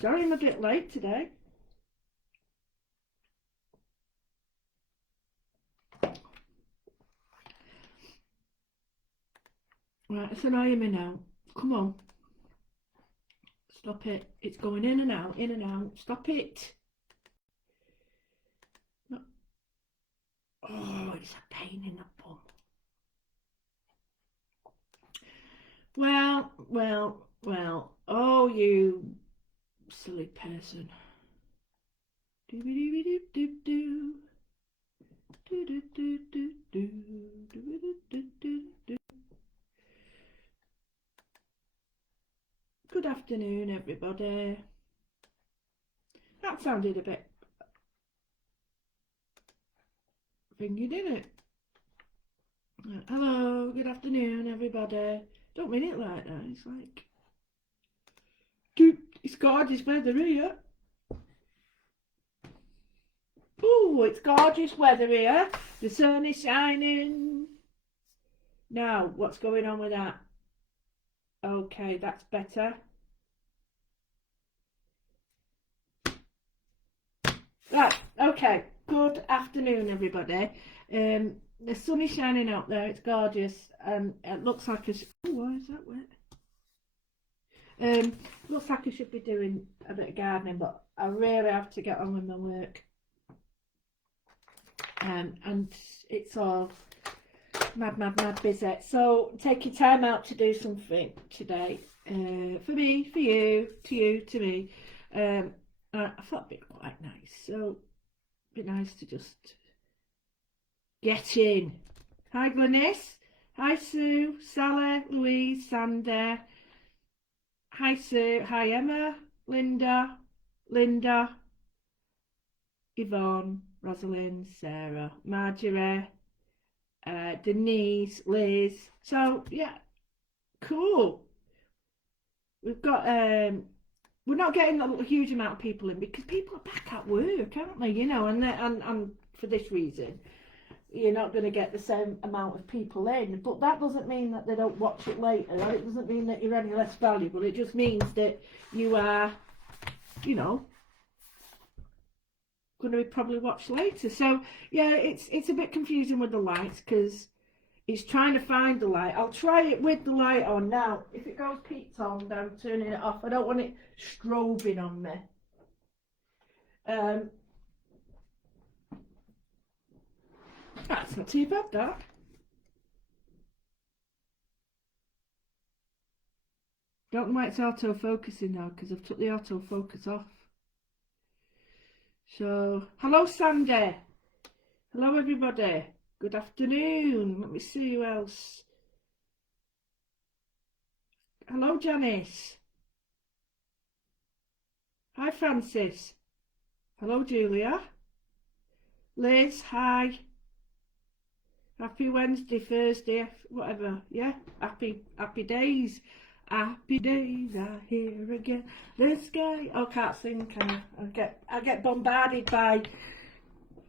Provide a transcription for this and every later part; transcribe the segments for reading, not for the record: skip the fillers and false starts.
Sorry I'm a bit late today. Right, it's annoying me now. Come on. Stop it. It's going in and out, in and out. Stop it. No. Oh, it's a pain in the bum. Well. Oh, you silly person. Do-be-do-be-do-do-do. Do-do-do-do-do. Do-be-do-do-do-do. Good afternoon, everybody. That sounded a bit thingy, didn't it? Hello, good afternoon, everybody. Don't mean it like that. It's like, dude, it's gorgeous weather here. Oh, it's gorgeous weather here. The sun is shining. Now, what's going on with that? Okay, that's better. Right, okay. Good afternoon, everybody. The sun is shining out there. It's gorgeous. It looks like a... Oh, why is that wet? Looks like I should be doing a bit of gardening, but I really have to get on with my work. And it's all mad busy. So take your time out to do something today. For me, for you, to me. I thought it'd be quite nice. So it'd be nice to just get in. Hi Glenys. Hi Sue, Sally, Louise, Sandy. Hi Sue. Hi Emma, Linda, Yvonne, Rosalind, Sarah, Marjorie, Denise, Liz. So yeah, cool. We've got we're not getting a huge amount of people in because people are back at work, aren't they? You know, and for this reason, you're not going to get the same amount of people in. But that doesn't mean that they don't watch it later. It doesn't mean that you're any less valuable. It just means that you are, you know, going to be probably watched later. So yeah, it's a bit confusing with the lights because it's trying to find the light. I'll try it with the light on now. If it goes peaked on, I'm turning it off. I don't want it strobing on me. That's not too bad, that. Don't know why it's auto-focusing now because I've took the autofocus off. So, hello Sandy. Hello everybody. Good afternoon. Let me see who else. Hello Janice. Hi Francis. Hello Julia. Liz, hi. Happy Wednesday, Thursday, whatever. Yeah, happy days. Happy days are here again. The sky. Oh, can't sing, can I? I get bombarded by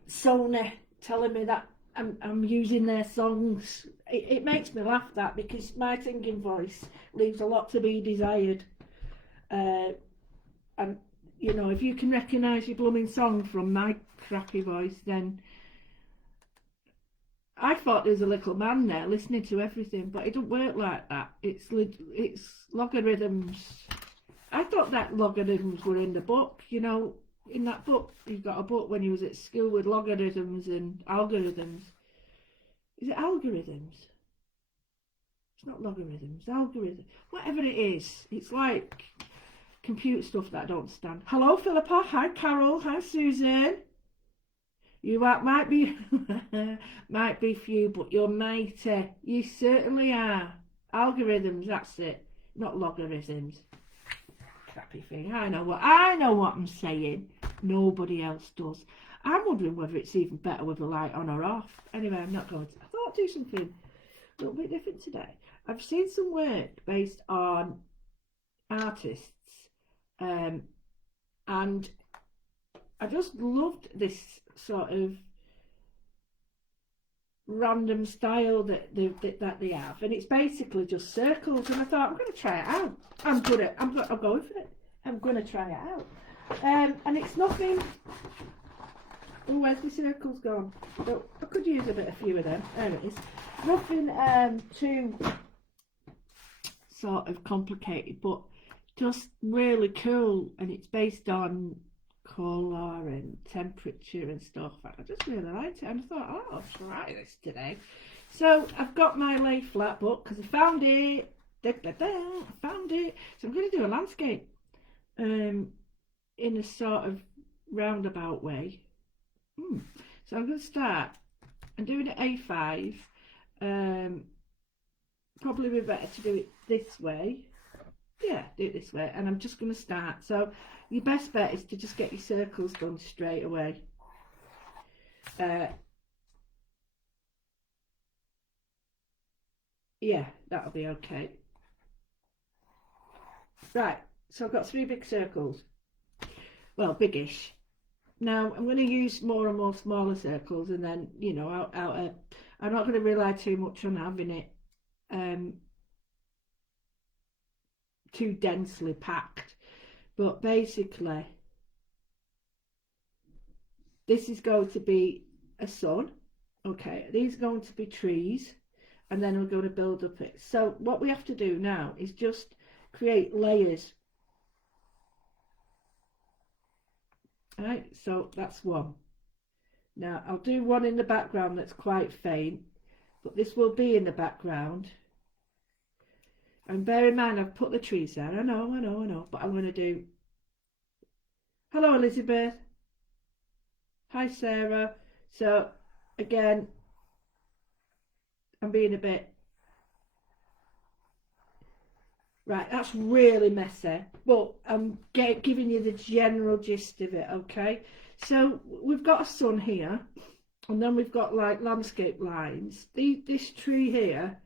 Sony telling me that I'm using their songs. It makes me laugh, that, because my singing voice leaves a lot to be desired. And you know, if you can recognise your blooming song from my crappy voice, then I thought there was a little man there listening to everything, but it don't work like that. It's logarithms. I thought that logarithms were in the book. You know, in that book, he got a book when he was at school with logarithms and algorithms. Is it algorithms? It's not logarithms. Algorithm. Whatever it is, it's like computer stuff that I don't understand. Hello, Philippa. Hi, Carol. Hi, Susan. You might be few, but you're mighty. You certainly are. Algorithms, that's it. Not logarithms. Crappy thing. I know what I'm saying. Nobody else does. I'm wondering whether it's even better with the light on or off. Anyway, I'm not going to. I thought I'd do something a little bit different today. I've seen some work based on artists, and I just loved this sort of random style that they have, and it's basically just circles. And I thought, I'm going to try it out. I'm going for it. I'm going to try it out. And it's nothing. Oh, where's my circles gone? Oh, I could use a few of them. There it is. Nothing too sort of complicated, but just really cool. And it's based on colour and temperature and stuff. I just really liked it, and I thought, oh, I'll try this today. So I've got my lay flat book because I found it. I found it. So I'm going to do a landscape in a sort of roundabout way. So I'm going to start. I'm doing it A5. Probably be better to do it this way. Yeah, do it this way, and I'm just going to start. So your best bet is to just get your circles done straight away. Yeah, that'll be okay. Right, so I've got 3 big circles. Well, biggish. Now I'm going to use more and more smaller circles, and then, you know, I'm not going to rely too much on having it too densely packed. But basically, this is going to be a sun. Okay, these are going to be trees, and then we're going to build up it. So what we have to do now is just create layers. All right, so that's one. Now I'll do one in the background that's quite faint, but this will be in the background. And bear in mind, I've put the trees there. I know, but I'm going to do... Hello, Elizabeth. Hi, Sarah. So, again, I'm being a bit... Right, that's really messy, but I'm giving you the general gist of it, okay? So, we've got a sun here, and then we've got, like, landscape lines. This tree here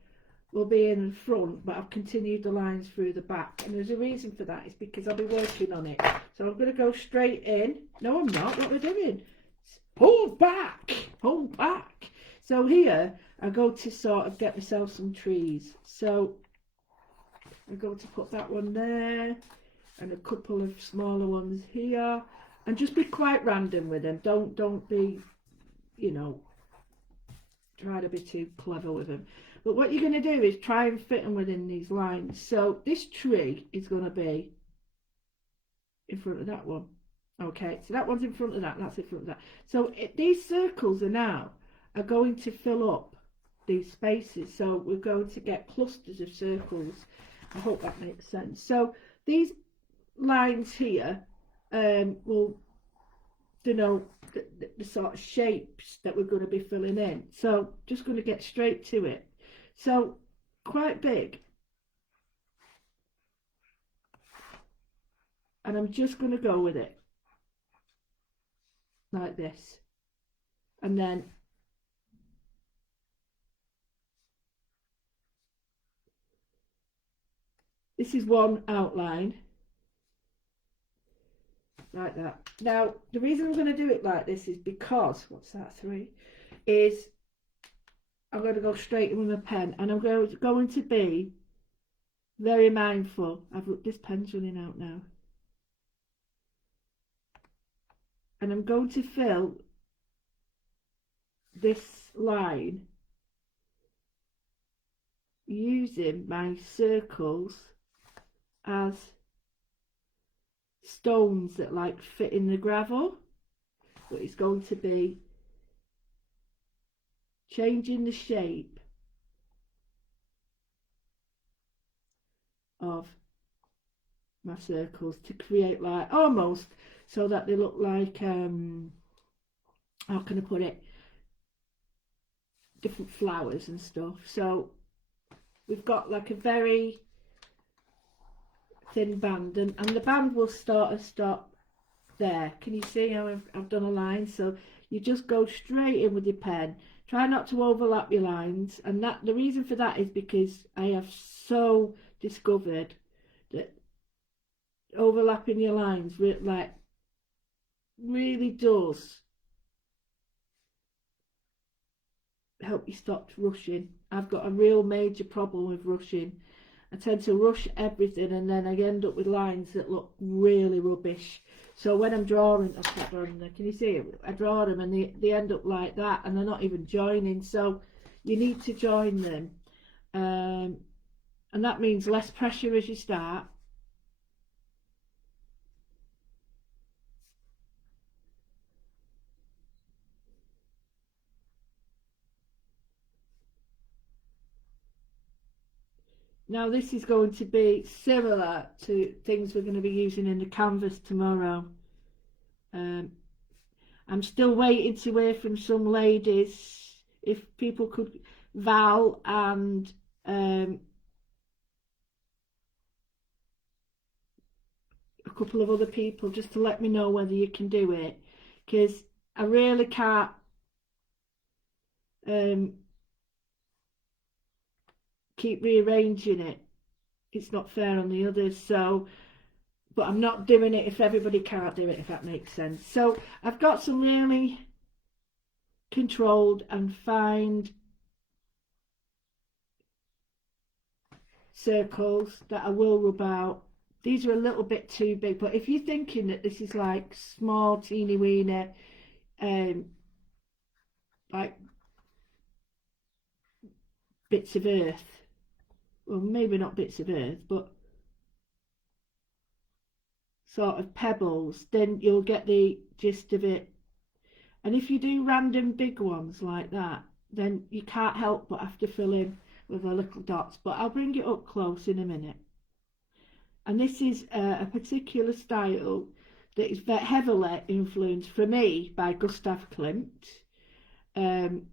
will be in front, but I've continued the lines through the back, and there's a reason for that. It's because I'll be working on it. So I'm going to go straight in. No, I'm not. What am I doing? Hold back, hold back. So here I go to sort of get myself some trees. So I'm going to put that one there and a couple of smaller ones here, and just be quite random with them. Don't be, you know, try to be too clever with them. But what you're going to do is try and fit them within these lines. So this tree is going to be in front of that one. Okay, so that one's in front of that, and that's in front of that. So these circles are going to fill up these spaces. So we're going to get clusters of circles. I hope that makes sense. So these lines here will denote the sort of shapes that we're going to be filling in. So just going to get straight to it. So quite big, and I'm just going to go with it like this, and then this is one outline like that. Now the reason I'm going to do it like this is because, what's that, 3, is I'm going to go straight in with my pen, and I'm going to be very mindful. This pen's running out now, and I'm going to fill this line using my circles as stones that like fit in the gravel, but it's going to be changing the shape of my circles to create like almost so that they look like how can I put it, different flowers and stuff. So we've got like a very thin band, and the band will stop there. Can you see how I've done a line? So you just go straight in with your pen. Try not to overlap your lines, and that the reason for that is because I have so discovered that overlapping your lines really does help you stop rushing. I've got a real major problem with rushing. I tend to rush everything and then I end up with lines that look really rubbish. So when I'm drawing, can you see it? I draw them and they end up like that and they're not even joining. So you need to join them. And that means less pressure as you start. Now this is going to be similar to things we're going to be using in the canvas tomorrow. I'm still waiting to hear from some ladies if people could, Val and a couple of other people, just to let me know whether you can do it, because I really can't keep rearranging it. It's not fair on the others. So but I'm not doing it if everybody can't do it, if that makes sense. So I've got some really controlled and fine circles that I will rub out. These are a little bit too big, but if you're thinking that this is like small, teeny weeny, like bits of earth, well, maybe not bits of earth, but sort of pebbles, then you'll get the gist of it. And if you do random big ones like that, then you can't help but have to fill in with the little dots. But I'll bring it up close in a minute. And this is a particular style that is heavily influenced for me by Gustav Klimt and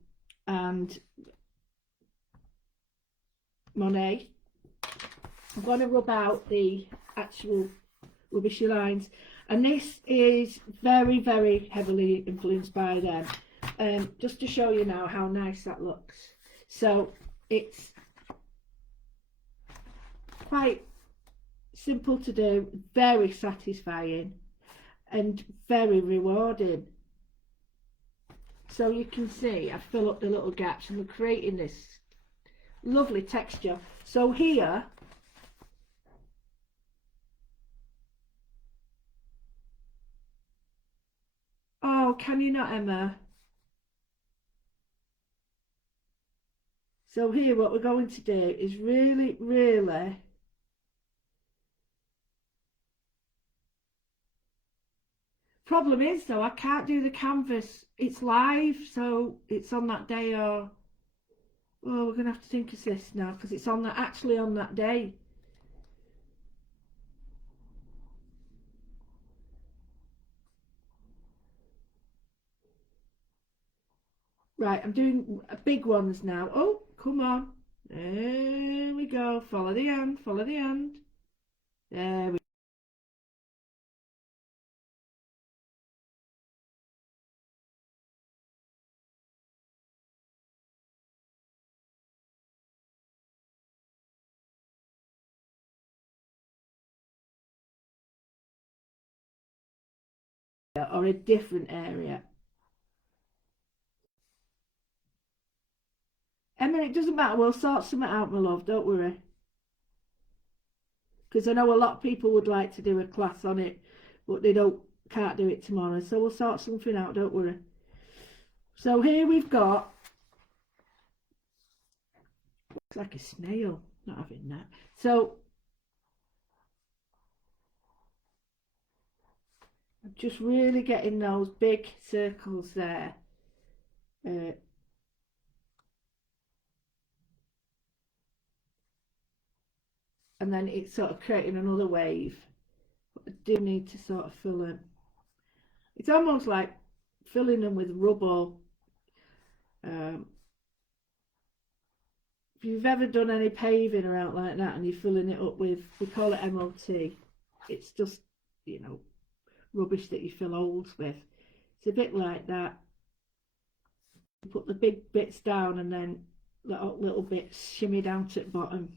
Monet. I'm going to rub out the actual rubbishy lines, and this is very, very heavily influenced by them. Just to show you now how nice that looks. So it's quite simple to do, very satisfying and very rewarding. So you can see I fill up the little gaps and we're creating this lovely texture. So here oh, can you not, Emma? So here what we're going to do is really, really problem is though I can't do the canvas. It's live, so it's on that day, or oh, we're gonna have to think of this now because it's on that actually on that day. Right, I'm doing big ones now. Oh, come on. There we go. Follow the hand, follow the hand. There we go. Or a different area. Emma, it doesn't matter. We'll sort something out, my love. Don't worry. Because I know a lot of people would like to do a class on it, but they can't do it tomorrow. So we'll sort something out. Don't worry. So here we've got, looks like a snail. Not having that. So I'm just really getting those big circles there. And then it's sort of creating another wave. But I do need to sort of fill in. It's almost like filling them with rubble. If you've ever done any paving or out like that and you're filling it up with, we call it MOT, it's just, you know, rubbish that you fill holes with. It's a bit like that. You put the big bits down and then the little bits shimmy down to the bottom.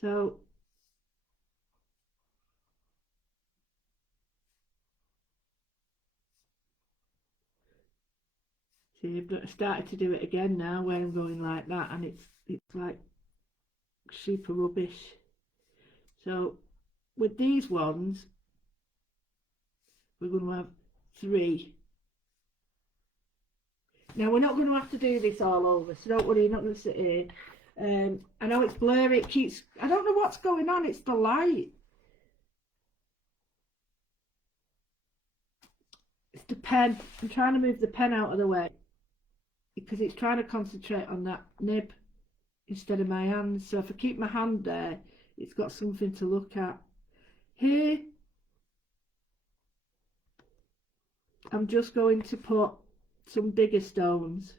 So See, I've started to do it again now where I'm going like that, and it's like super rubbish. So with these ones, we're going to have 3. Now we're not going to have to do this all over, so don't worry, you're not going to sit here. I know it's blurry, it keeps, I don't know what's going on, it's the light. It's the pen. I'm trying to move the pen out of the way because it's trying to concentrate on that nib instead of my hands. So if I keep my hand there, it's got something to look at. Here, I'm just going to put some bigger stones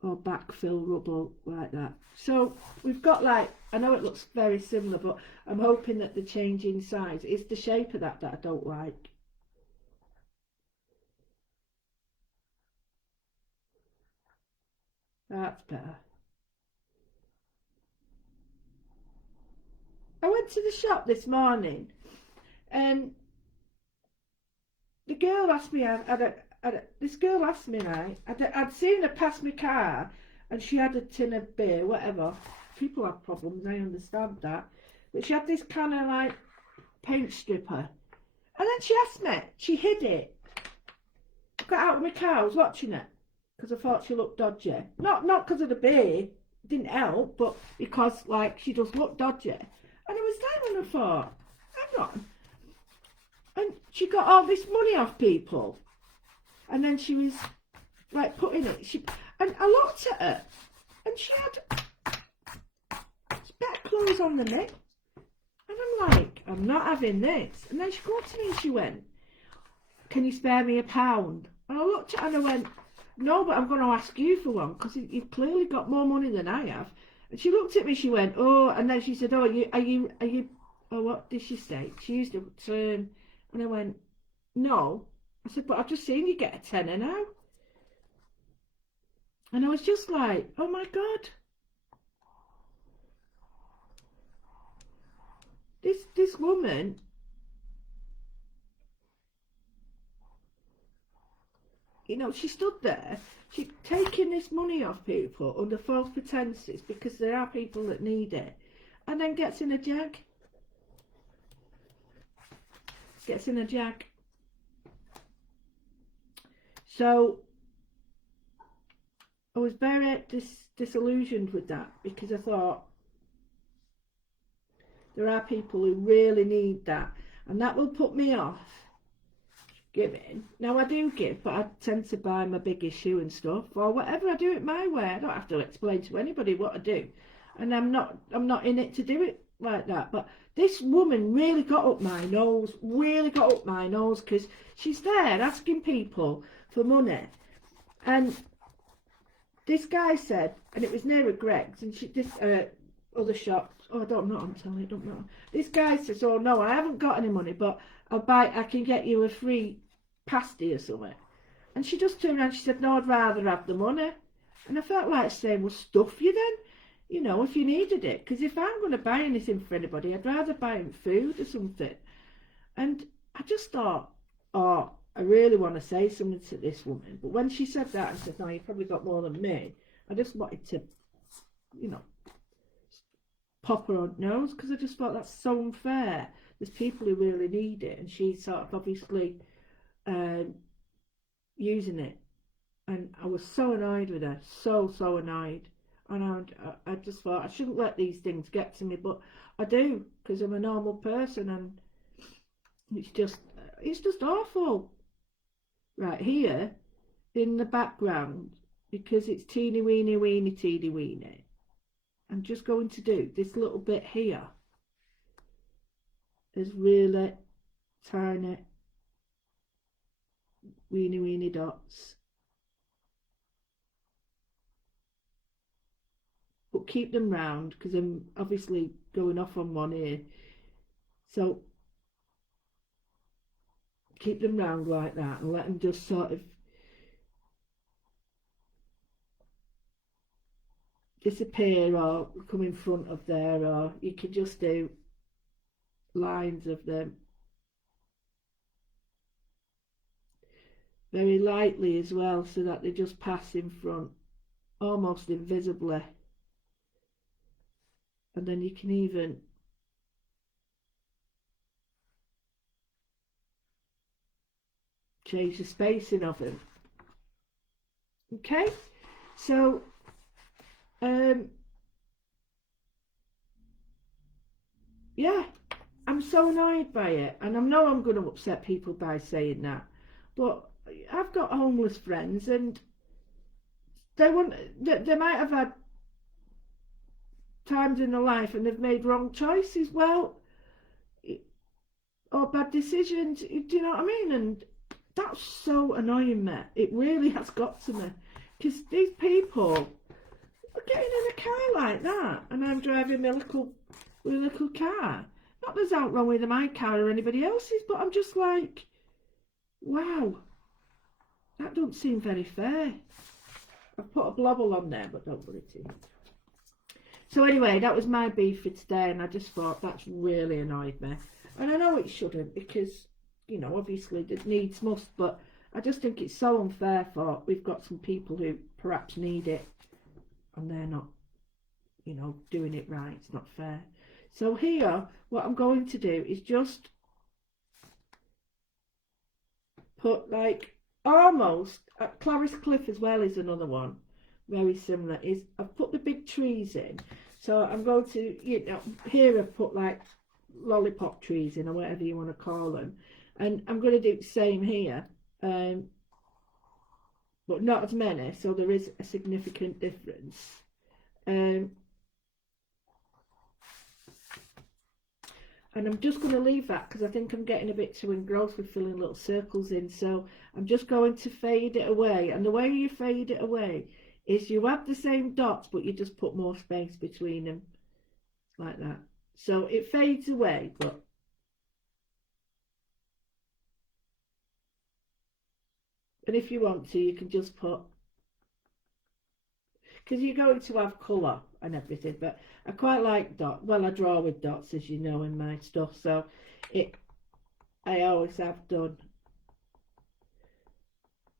or backfill rubble like that. So we've got like, I know it looks very similar, but I'm hoping that the change in size is the shape of that I don't like. That's better. I went to the shop this morning and the girl asked me, this girl asked me, right, I'd seen her pass my car and she had a tin of beer, whatever. People have problems, I understand that. But she had this kind of like paint stripper. And then she asked me, she hid it. Got out of my car, I was watching it because I thought she looked dodgy. Not because of the beer, it didn't help, but because like she just looked dodgy. And I was there and I thought, hang on. And she got all this money off people. And then she was like putting it. And I looked at her and she had better clothes on than me. And I'm like, I'm not having this. And then she came up to me and she went, can you spare me £1? And I looked at her and I went, no, but I'm going to ask you for one because you've clearly got more money than I have. And she looked at me, she went, oh, and then she said, oh, are you, oh, what did she say? She used a term. And I went, no. I said, but I've just seen you get a tenner now. And I was just like, oh my God. This woman, you know, she stood there, she's taking this money off people under false pretences because there are people that need it, and then gets in a jag. So I was very disillusioned with that because I thought there are people who really need that, and that will put me off giving. Now I do give, but I tend to buy my big issue and stuff or whatever. I do it my way. I don't have to explain to anybody what I do, and I'm not in it to do it like that. But this woman really got up my nose, because she's there asking people for money, and this guy said, and it was near a Greg's, and this other shop. Oh, I don't know. I'm telling you, I don't know. This guy says, "Oh no, I haven't got any money, but I can get you a free pasty or something." And she just turned around. She said, "No, I'd rather have the money." And I felt like saying, "Well, stuff you then, you know, if you needed it. Because if I'm going to buy anything for anybody, I'd rather buy them food or something." And I just thought, oh, I really want to say something to this woman. But when she said that, I said, "No, you probably got more than me." I just wanted to, you know, pop her on the nose because I just thought that's so unfair. There's people who really need it, and she's sort of obviously using it. And I was so annoyed with her, so annoyed. And I just thought I shouldn't let these things get to me, but I do because I'm a normal person, and it's just awful. Right here in the background, because it's teeny weeny, I'm just going to do this little bit here as really tiny weeny dots, but keep them round because I'm obviously going off on one ear, so keep them round like that and let them just sort of disappear or come in front of there, or you can just do lines of them very lightly as well, so that they just pass in front almost invisibly. And then you can even change the spacing of them. Okay, so yeah, I'm so annoyed by it, and I know I'm going to upset people by saying that, but I've got homeless friends, and they might have had times in their life and they've made wrong choices, well, or bad decisions. Do you know what I mean? And that's so annoying me. It really has got to me, because these people are getting in a car like that, and I'm driving my little car. Not there's out wrong with my car or anybody else's, but I'm just like, wow, that don't seem very fair. I've put a blobble on there, but don't put it in. So anyway, that was my beef for today, and I just thought that's really annoyed me. And I know it shouldn't, because, you know, obviously the needs must, but I just think it's so unfair for we've got some people who perhaps need it and they're not, you know, doing it right. It's not fair. So here, what I'm going to do is just put like almost, Clarice Cliff as well is another one, very similar, is I've put the big trees in. So I'm going to, you know, here I've put like lollipop trees in, or whatever you want to call them. And I'm going to do the same here, but not as many, so there is a significant difference. And I'm just going to leave that, because I think I'm getting a bit too engrossed with filling little circles in. So I'm just going to fade it away. And the way you fade it away is you have the same dots, but you just put more space between them, like that. So it fades away, but and if you want to, you can just put, because you're going to have colour and everything, but I quite like dots. Well, I draw with dots, as you know, in my stuff, so I always have done.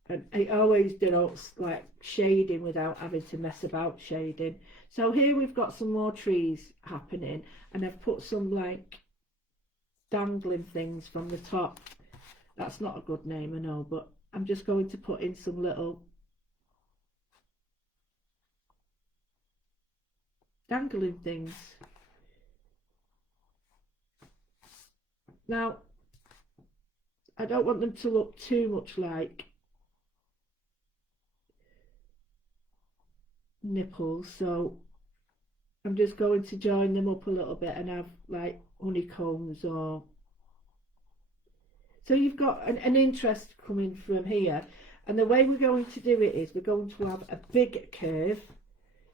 And I always denotes like shading without having to mess about shading. So here we've got some more trees happening, and I've put some like dangling things from the top. That's not a good name, I know, but I'm just going to put in some little dangling things. Now, I don't want them to look too much like nipples, so I'm just going to join them up a little bit and have like honeycombs, or so you've got an interest coming from here. And the way we're going to do it is we're going to have a big curve.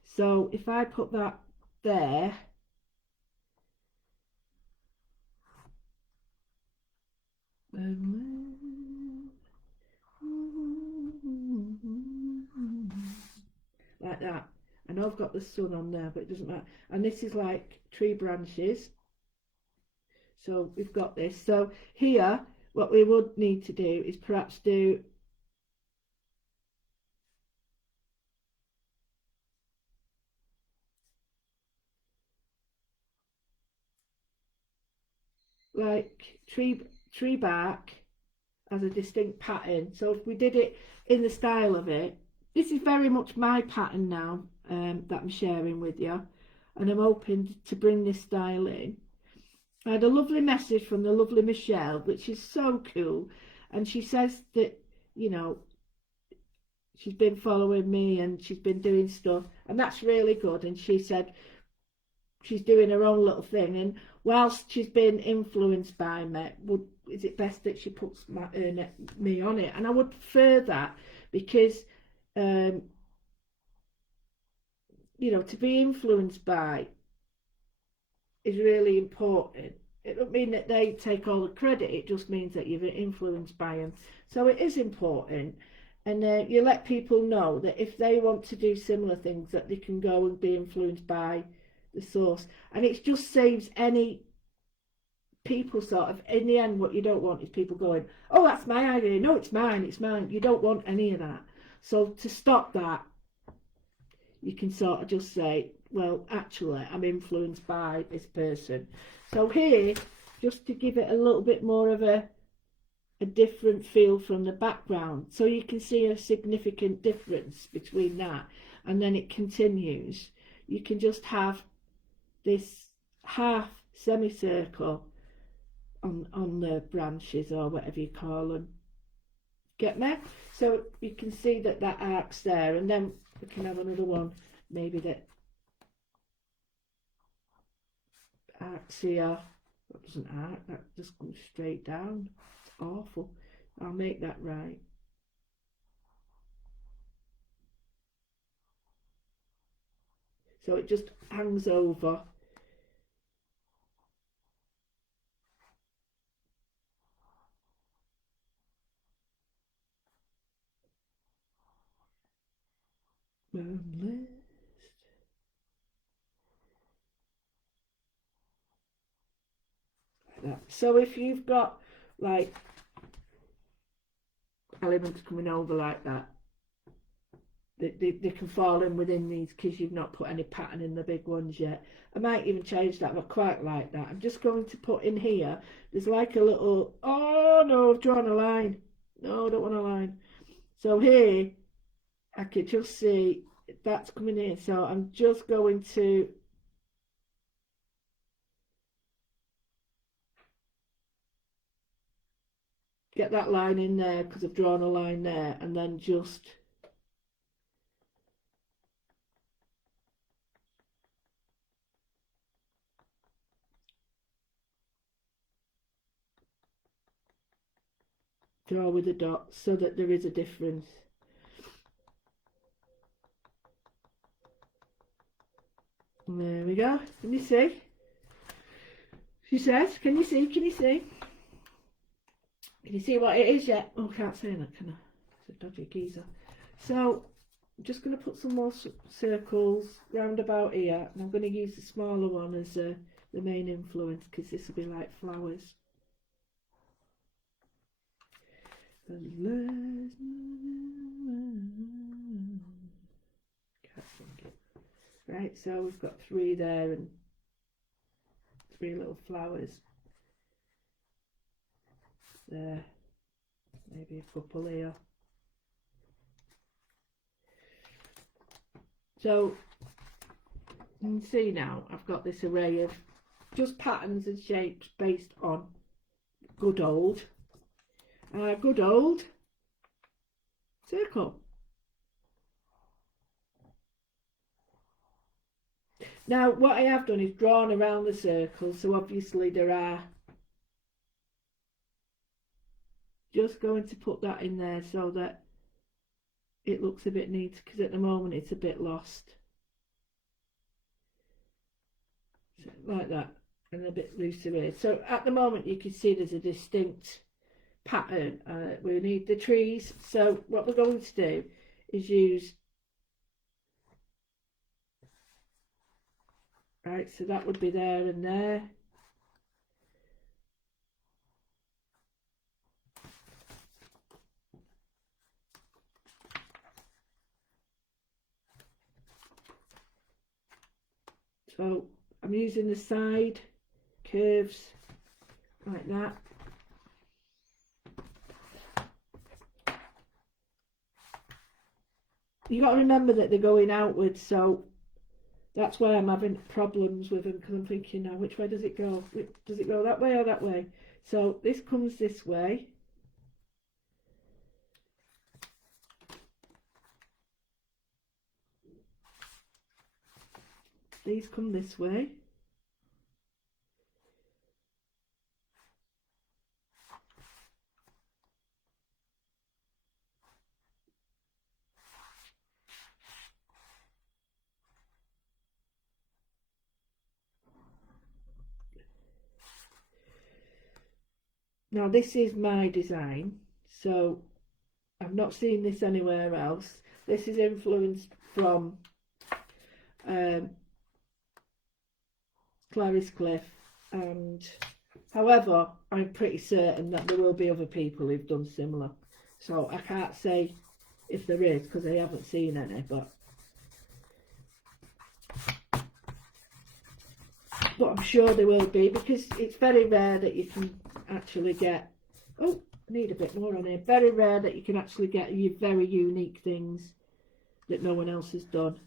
So if I put that there, like that. I know I've got the sun on there, but it doesn't matter. And this is like tree branches. So we've got this. So here, what we would need to do is perhaps do like tree bark as a distinct pattern. So if we did it in the style of it, this is very much my pattern now, that I'm sharing with you, and I'm hoping to bring this style in. I had a lovely message from the lovely Michelle, which is so cool, and she says that, you know, she's been following me and she's been doing stuff, and that's really good. And she said she's doing her own little thing, and whilst she's been influenced by me, is it best that she puts me on it? And I would prefer that, because you know, to be influenced by is really important. It doesn't mean that they take all the credit, it just means that you're influenced by them. So it is important, and you let people know that if they want to do similar things, that they can go and be influenced by the source. And it just saves any people sort of, in the end, what you don't want is people going, oh, that's my idea, no, it's mine, it's mine. You don't want any of that. So to stop that, you can sort of just say, well, actually, I'm influenced by this person. So here, just to give it a little bit more of a different feel from the background, so you can see a significant difference between that, and then it continues. You can just have this half semicircle on the branches, or whatever you call them. Get me? So you can see that arc's there, and then we can have another one maybe that arcs here. That doesn't arc, that just goes straight down. It's awful. I'll make that right. So it just hangs over. Moon list. Like that. So if you've got like elements coming over like that, they can fall in within these because you've not put any pattern in the big ones yet. I might even change that, but quite like that. I'm just going to put in here, there's like a little, oh no, I've drawn a line. No, I don't want a line. So here, I can just see that's coming in. So I'm just going to get that line in there because I've drawn a line there, and then just draw with the dots so that there is a difference. And there we go. Can you see? She says, can you see? Can you see? Can you see what it is yet? Oh, I can't say that, can I? It's a dodgy geezer. So I'm just going to put some more circles round about here, and I'm going to use the smaller one as the main influence, because this will be like flowers. Right, so we've got 3 there and 3 little flowers there, maybe a couple here. So you can see now I've got this array of just patterns and shapes based on good old circle. Now what I have done is drawn around the circle, so obviously there are, just going to put that in there so that it looks a bit neat, because at the moment it's a bit lost. So, like that, and a bit looser here. So at the moment you can see there's a distinct pattern. We need the trees, so what we're going to do is use, right, so that would be there and there. So I'm using the side curves like that. You got to remember that they're going outwards, so that's why I'm having problems with them, because I'm thinking now, which way does it go? Does it go that way or that way? So this comes this way. These come this way. Now this is my design, so I've not seen this anywhere else. This is influenced from Clarice Cliff and However, I'm pretty certain that there will be other people who've done similar. So I can't say if there is because I haven't seen any, but I'm sure there will be because it's very rare that you can actually get. Oh, I need a bit more on here. Very rare that you can actually get your very unique things that no one else has done.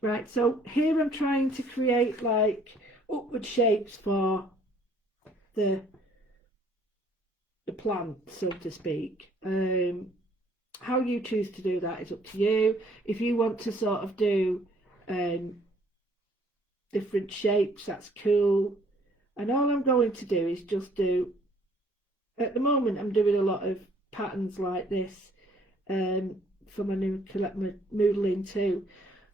Right, so here I'm trying to create like upward shapes for the plant, so to speak. How you choose to do that is up to you. If you want to sort of do different shapes, that's cool. And all I'm going to do is just do, at the moment I'm doing a lot of patterns like this for my new my moodling too,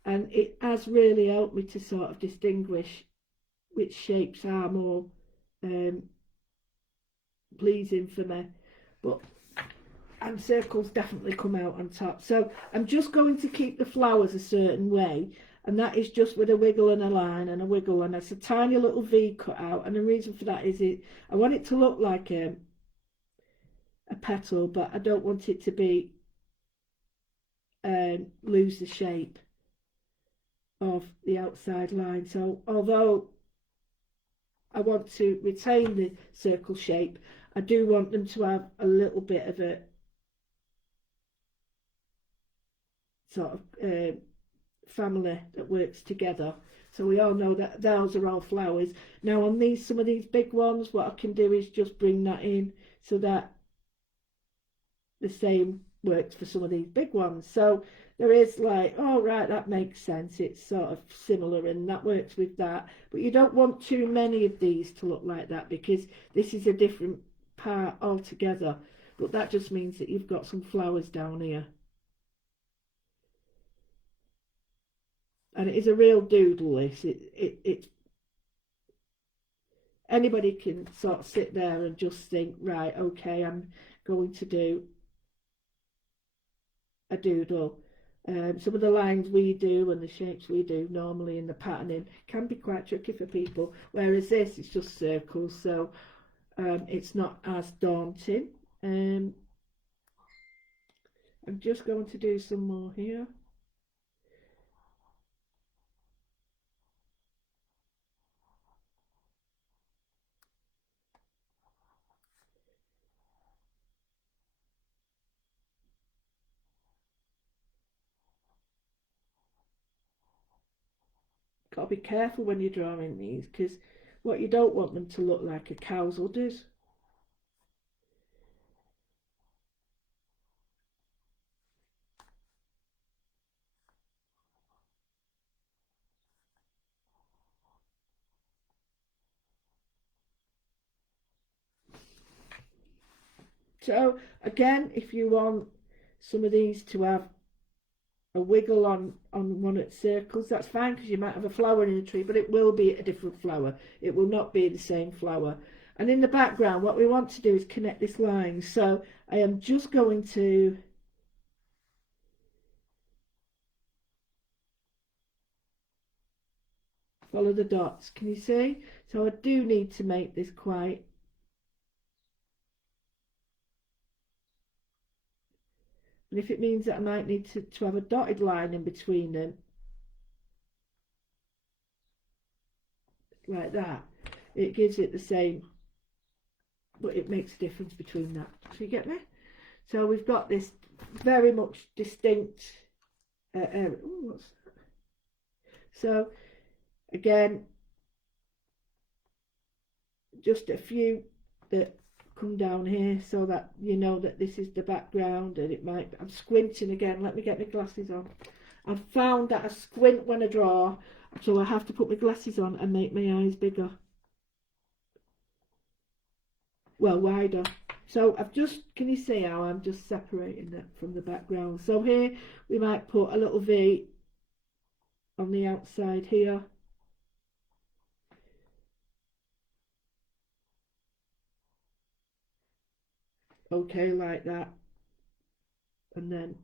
and it has really helped me to sort of distinguish which shapes are more um, pleasing for me. But and circles definitely come out on top. So I'm just going to keep the flowers a certain way, and that is just with a wiggle and a line and a wiggle, and it's a tiny little V cut out. And the reason for that is I want it to look like a petal, but I don't want it to be lose the shape of the outside line. So although I want to retain the circle shape, I do want them to have a little bit of a sort of family that works together. So we all know that those are all flowers. Now on these, some of these big ones, what I can do is just bring that in so that the same works for some of these big ones. So there is like, oh right, that makes sense. It's sort of similar and that works with that. But you don't want too many of these to look like that because this is a different part altogether. But that just means that you've got some flowers down here. And it is a real doodle, this. It's anybody can sort of sit there and just think, right, okay, I'm going to do a doodle. Some of the lines we do and the shapes we do normally in the patterning can be quite tricky for people, whereas this is just circles, so it's not as daunting. I'm just going to do some more here. Got to be careful when you're drawing these because what you don't want them to look like are cow's udders. So again, if you want some of these to have a wiggle on one of the circles, that's fine because you might have a flower in a tree, but it will be a different flower. It will not be the same flower. And in the background, what we want to do is connect this line. So I am just going to follow the dots. Can you see? So I do need to make this quite. And if it means that I might need to have a dotted line in between them, like that, it gives it the same, but it makes a difference between that. So you get me? So we've got this very much distinct area. Ooh, what's that? So again, just a few that come down here so that you know that this is the background, and it might, I'm squinting again, let me get my glasses on. I've found that I squint when I draw, so I have to put my glasses on and make my eyes bigger, well, wider. So I've just, can you see how I'm just separating it from the background? So here we might put a little V on the outside here. Okay, like that. And then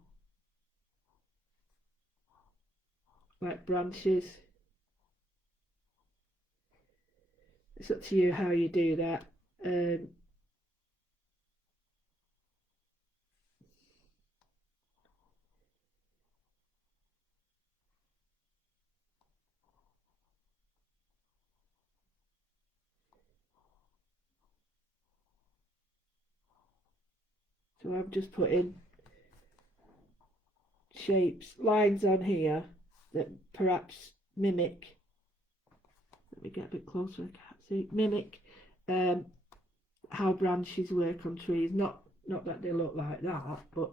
like branches. it's up to you how you do that. So I'm just putting shapes, lines on here that perhaps mimic. Let me get a bit closer. I can't see. Mimic how branches work on trees. Not that they look like that, but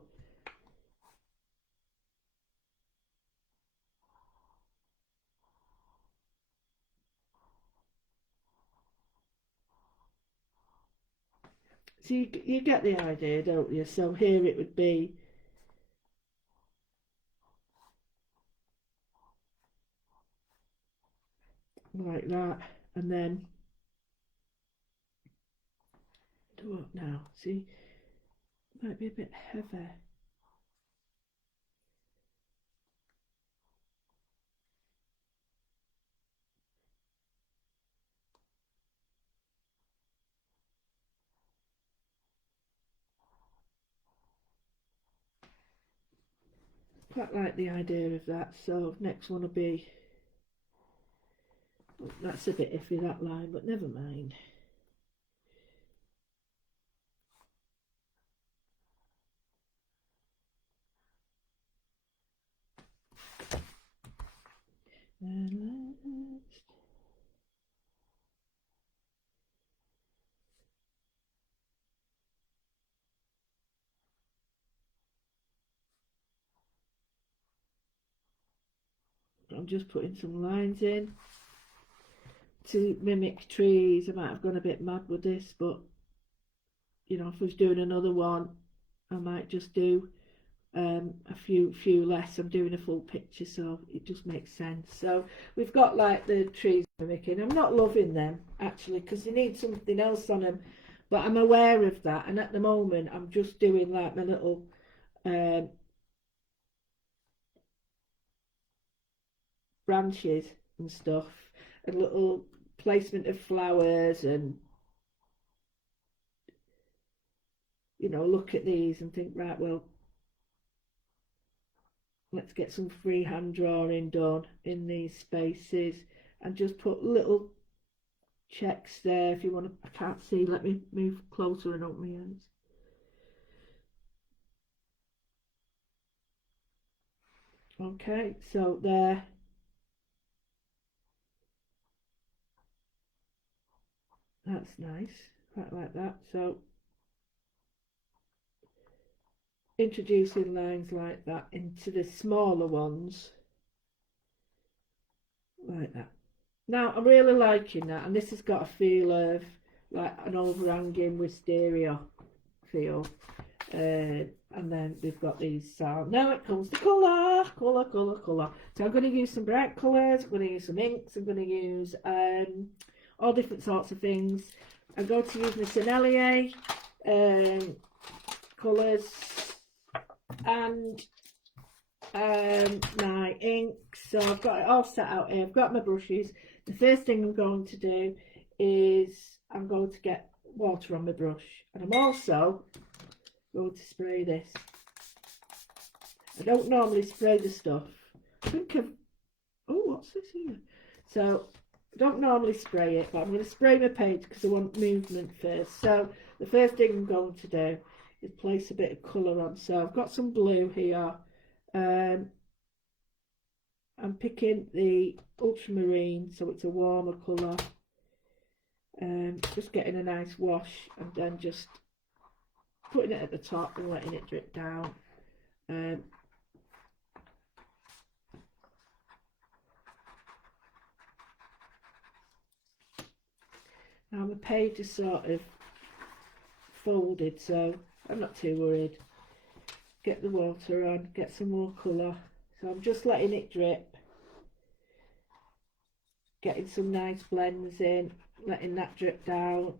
so you get the idea, don't you? So here it would be like that, and then do what now? See, it might be a bit heavy. Quite like the idea of that. So next one will be, oh, that's a bit iffy, that line, but never mind. I'm just putting some lines in to mimic trees. I might have gone a bit mad with this, but you know, if I was doing another one, I might just do a few less. I'm doing a full picture, so it just makes sense. So we've got like the trees mimicking. I'm not loving them actually because they need something else on them, but I'm aware of that. And at the moment, I'm just doing like my little branches and stuff, and little placement of flowers, and you know, look at these and think, right, well, let's get some freehand drawing done in these spaces, and just put little checks there. If you want to, I can't see, let me move closer and open my hands. Okay, so there, that's nice, quite like that. So introducing lines like that into the smaller ones like that. Now I'm really liking that, and this has got a feel of like an overhanging wisteria feel. And then we've got these. So now it comes to colour. So I'm going to use some bright colours. I'm going to use some inks. I'm going to use all different sorts of things. I'm going to use my Sennelier colours and my inks. So I've got it all set out here. I've got my brushes. The first thing I'm going to do is I'm going to get water on my brush, and I'm also going to spray this. I don't normally spray the stuff. I think of, oh, what's this here? So I don't normally spray it, but I'm going to spray my page because I want movement first. So the first thing I'm going to do is place a bit of colour on. So I've got some blue here. I'm picking the ultramarine, so it's a warmer colour. Just getting a nice wash, and then just putting it at the top and letting it drip down. Now my page is sort of folded, so I'm not too worried. Get the water on, get some more colour. So I'm just letting it drip, getting some nice blends in, letting that drip down.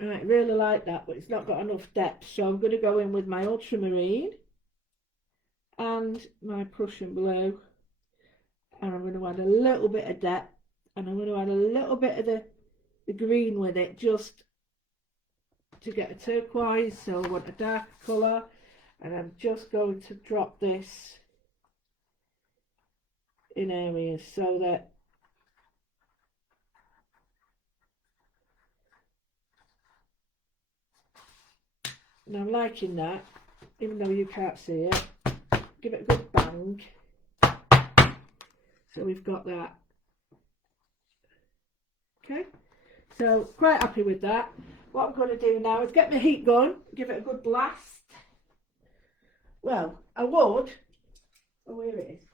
Right, really like that, but it's not got enough depth, so I'm going to go in with my ultramarine and my Prussian blue, and I'm going to add a little bit of depth, and I'm going to add a little bit of the green with it, just to get a turquoise. So I want a dark colour, and I'm just going to drop this in areas so that and I'm liking that, even though you can't see it. Give it a good bang. So we've got that. Okay, so quite happy with that. What I'm going to do now is get my heat gun, give it a good blast. Well, I would. Oh, here it is.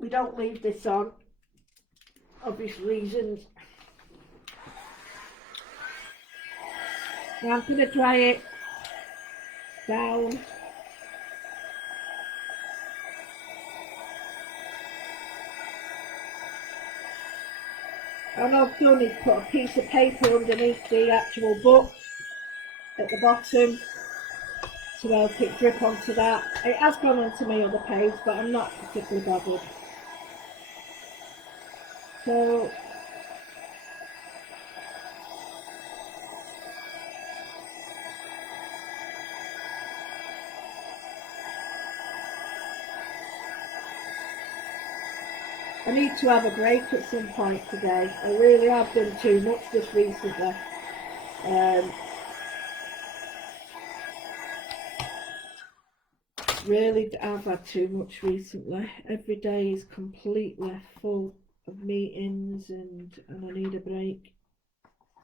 We don't leave this on, obvious reasons. Now I'm going to dry it down. And I've done is put a piece of paper underneath the actual book at the bottom to help it grip onto that. It has gone onto my other page, but I'm not particularly bothered. So I need to have a break at some point today. I really have done too much just recently. Really, I've had too much recently. Every day is completely full of meetings, and I need a break.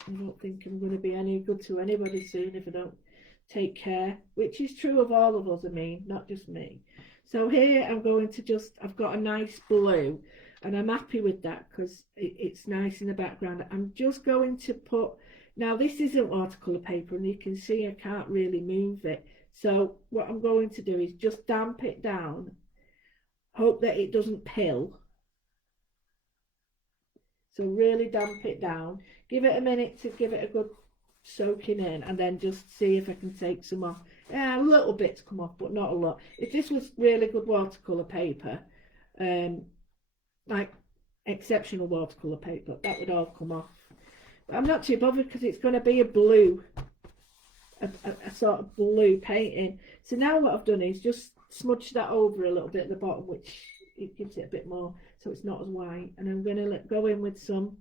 I don't think I'm going to be any good to anybody soon if I don't take care, which is true of all of us, I mean, not just me. So here I'm going to just, I've got a nice blue, and I'm happy with that because it's nice in the background. I'm just going to put, now this isn't watercolour paper, and you can see I can't really move it. So what I'm going to do is just damp it down, hope that it doesn't pill. So really damp it down, give it a minute to give it a good soaking in, and then just see if I can take some off. Yeah, a little bits come off, but not a lot. If this was really good watercolour paper, like exceptional watercolour paper, that would all come off. But I'm not too bothered because it's going to be a blue, a sort of blue painting. So now what I've done is just smudge that over a little bit at the bottom, which it gives it a bit more so it's not as white. And I'm going to go in with some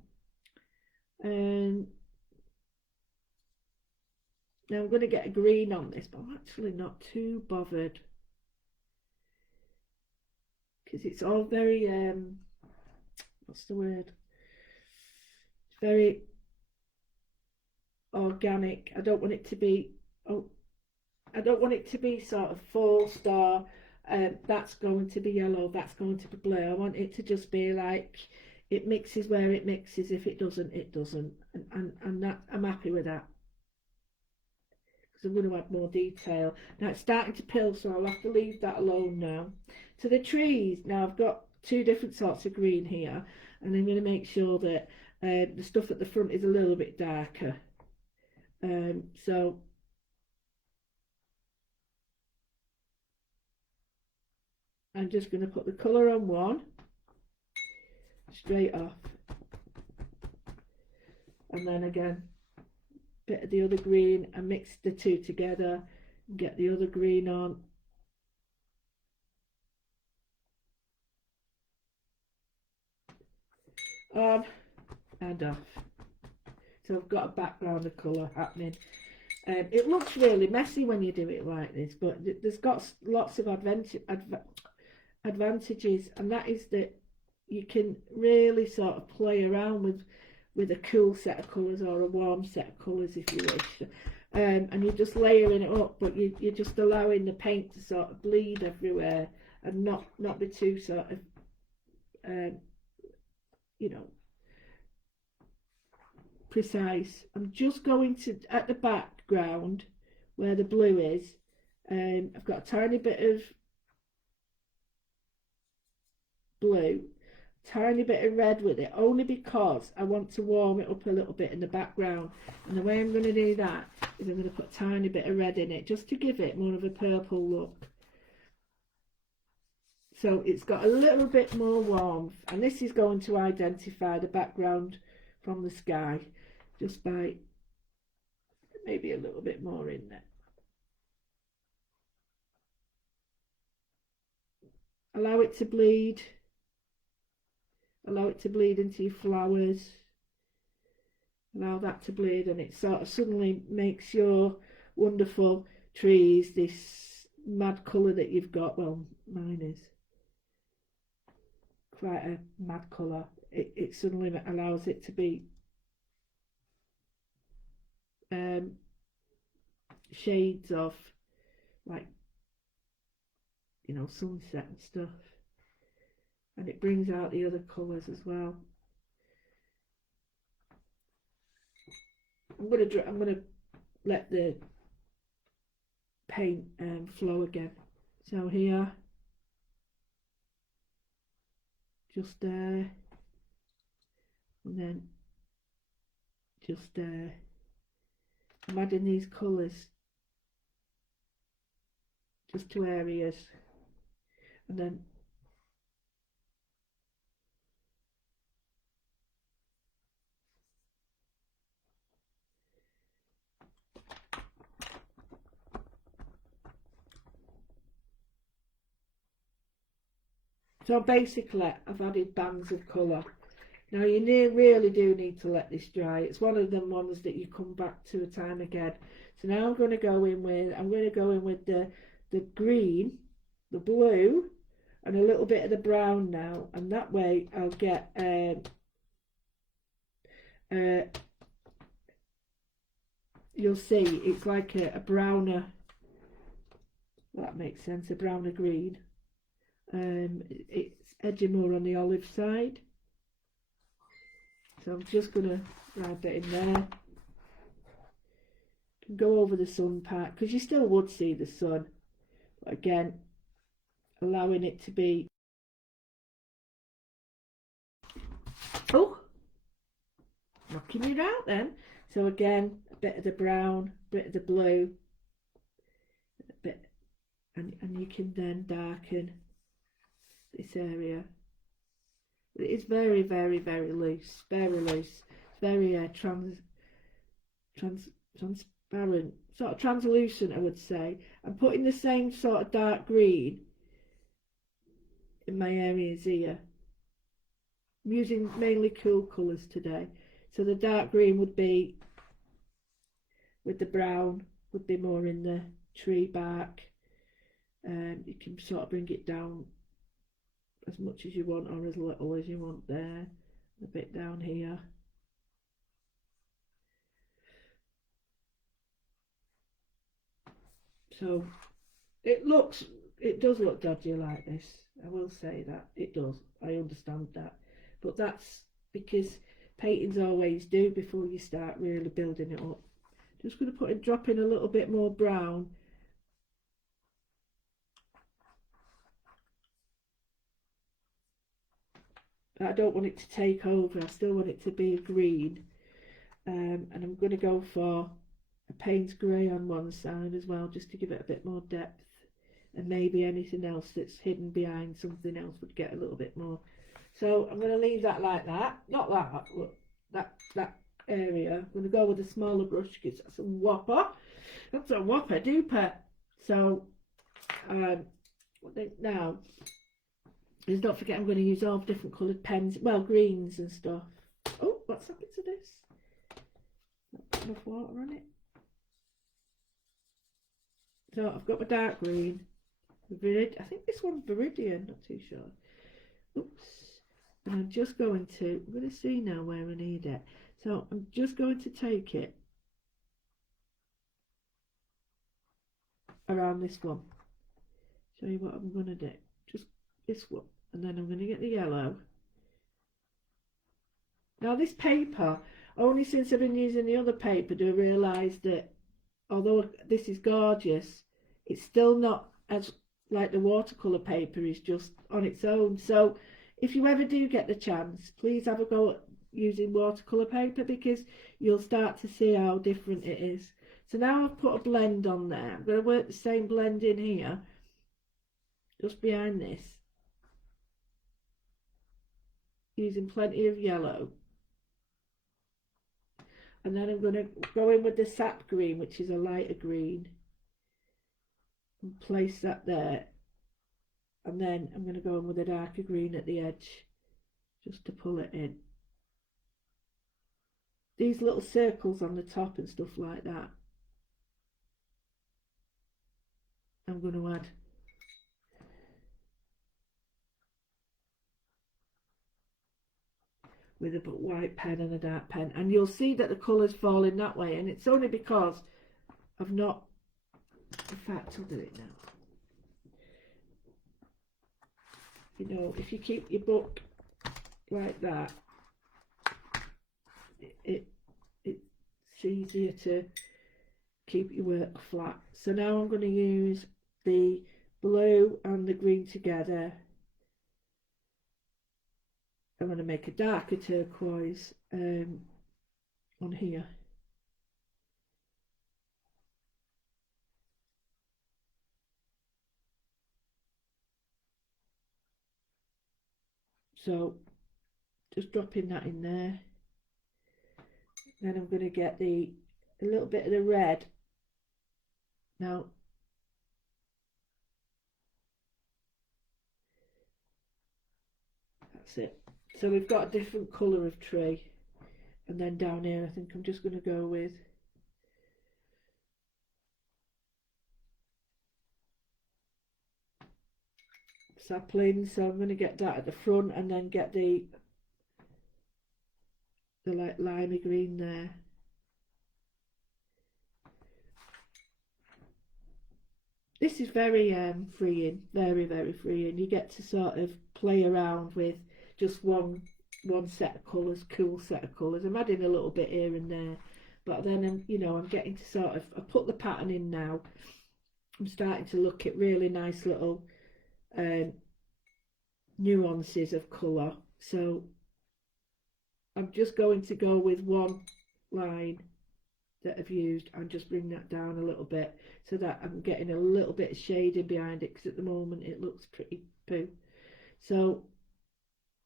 now I'm going to get a green on this, but I'm actually not too bothered because it's all very what's the word, it's very organic. I don't want it to be I don't want it to be sort of forced or that's going to be yellow, that's going to be blue. I want it to just be like it mixes where it mixes. If it doesn't, it doesn't, and that I'm happy with that because I'm going to add more detail. Now it's starting to pill, so I'll have to leave that alone now. To the trees, now I've got two different sorts of green here, and I'm going to make sure that the stuff at the front is a little bit darker. So I'm just going to put the colour on one straight off, and then again bit of the other green and mix the two together and get the other green on. On and off. So I've got a background of colour happening. It looks really messy when you do it like this, but there's got lots of advantages, and that is that you can really sort of play around with a cool set of colours or a warm set of colours if you wish, and you're just layering it up, but you're just allowing the paint to sort of bleed everywhere and not be too sort of you know, precise. I'm just going to, at the background where the blue is, I've got a tiny bit of blue, tiny bit of red with it, only because I want to warm it up a little bit in the background. And the way I'm going to do that is I'm going to put a tiny bit of red in it just to give it more of a purple look. So it's got a little bit more warmth, and this is going to identify the background from the sky just by maybe a little bit more in there. Allow it to bleed. Allow it to bleed into your flowers. Allow that to bleed, and it sort of suddenly makes your wonderful trees this mad colour that you've got. Well, mine is quite a mad colour. It suddenly allows it to be shades of, like, you know, sunset and stuff, and it brings out the other colours as well. I'm gonna let the paint flow again. So here, just there, and then just there. I'm adding these colours just to areas, and then so basically I've added bands of colour. Now you really do need to let this dry. It's one of them ones that you come back to a time again. So now I'm going to go in with the green, the blue, and a little bit of the brown now, and that way I'll get you'll see it's like a browner, that makes sense, a browner green. It's edging more on the olive side, so I'm just going to write that in there. Go over the sun part, because you still would see the sun, but again, allowing it to be, oh, knocking it out then. So again, a bit of the brown, a bit of the blue, a bit, and you can then darken this area. It is very, very, very loose, very loose. It's very transparent, sort of translucent, I would say. I'm putting the same sort of dark green in my areas here. I'm using mainly cool colours today. So the dark green would be with the brown, would be more in the tree bark. You can sort of bring it down as much as you want, or as little as you want there. A bit down here. So it does look dodgy like this. I will say that it does. I understand that, but that's because paintings always do before you start really building it up. Just going to drop in a little bit more brown. I don't want it to take over. I still want it to be a green, and I'm going to go for a Payne's grey on one side as well, just to give it a bit more depth, and maybe anything else that's hidden behind something else would get a little bit more. So I'm going to leave that like that, not that, but that area. I'm going to go with a smaller brush because that's a whopper. That's a whopper duper. So now is, don't forget, I'm going to use all different coloured pens, well, greens and stuff. Oh, what's happened to this? Not put enough water on it. So I've got my dark green. I think this one's Viridian, not too sure. Oops. And I'm just going to see now where I need it. So I'm just going to take it around this one. Show you what I'm going to do. Just this one. And then I'm going to get the yellow. Now this paper, only since I've been using the other paper do I realise that although this is gorgeous, it's still not as like the watercolour paper is just on its own. So if you ever do get the chance, please have a go at using watercolour paper, because you'll start to see how different it is. So now I've put a blend on there. I'm going to work the same blend in here, just behind this, using plenty of yellow. And then I'm going to go in with the sap green, which is a lighter green, and place that there. And then I'm going to go in with a darker green at the edge, just to pull it in. These little circles on the top and stuff like that, I'm going to add. With a white pen and a dark pen, and you'll see that the colours fall in that way, and it's only because I've not, in fact I'll do it now. You know, if you keep your book like that, it's easier to keep your work flat. So now I'm going to use the blue and the green together. I'm going to make a darker turquoise on here. So just dropping that in there. Then I'm going to get a little bit of the red. Now that's it. So we've got a different colour of tree. And then down here I think I'm just going to go with sapling. So I'm going to get that at the front, and then get the like limey green there. This is very freeing, very, very freeing. You get to sort of play around with just one set of colours, cool set of colours. I'm adding a little bit here and there, but then I'm getting to sort of, I put the pattern in now. I'm starting to look at really nice little nuances of colour. So I'm just going to go with one line that I've used and just bring that down a little bit, so that I'm getting a little bit of shading behind it, because at the moment it looks pretty poo. So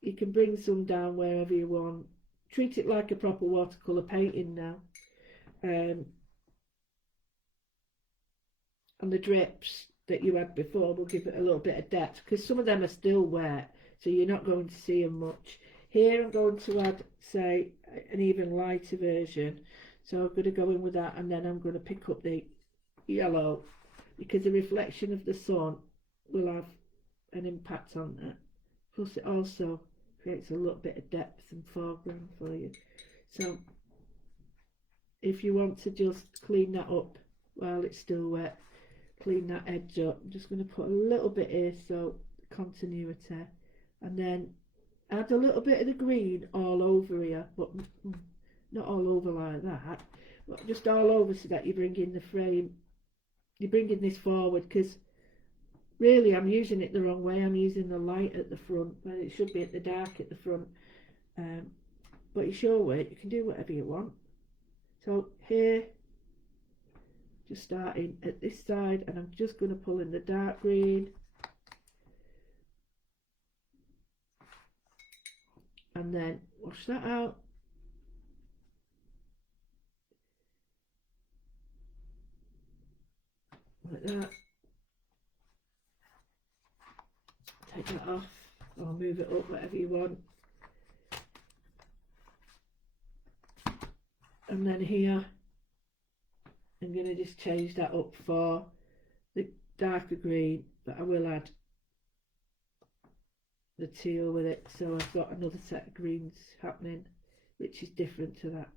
you can bring some down wherever you want. Treat it like a proper watercolour painting now. And the drips that you had before will give it a little bit of depth, because some of them are still wet, so you're not going to see them much. Here I'm going to add, say, an even lighter version. So I'm going to go in with that, and then I'm going to pick up the yellow, because the reflection of the sun will have an impact on that. Plus it also creates a little bit of depth and foreground for you. So if you want to just clean that up while it's still wet, clean that edge up. I'm just going to put a little bit here, so continuity, and then add a little bit of the green all over here, but not all over like that, but just all over, so that you bring in the frame, you're bringing this forward, because really I'm using it the wrong way. I'm using the light at the front when it should be at the dark at the front, but it's your way, you can do whatever you want. So here, just starting at this side, and I'm just going to pull in the dark green, and then wash that out. Like that. Take that off, or move it up, whatever you want. And then here, I'm going to just change that up for the darker green, but I will add the teal with it, so I've got another set of greens happening, which is different to that.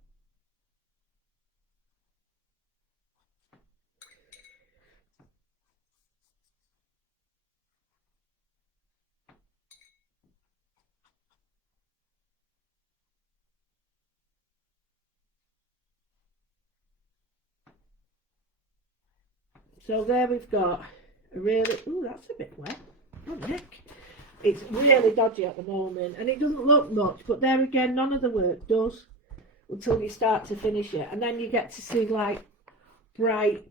So there we've got a really, ooh, that's a bit wet, oh Nick. It's really dodgy at the moment, and it doesn't look much, but there again, none of the work does until you start to finish it, and then you get to see like bright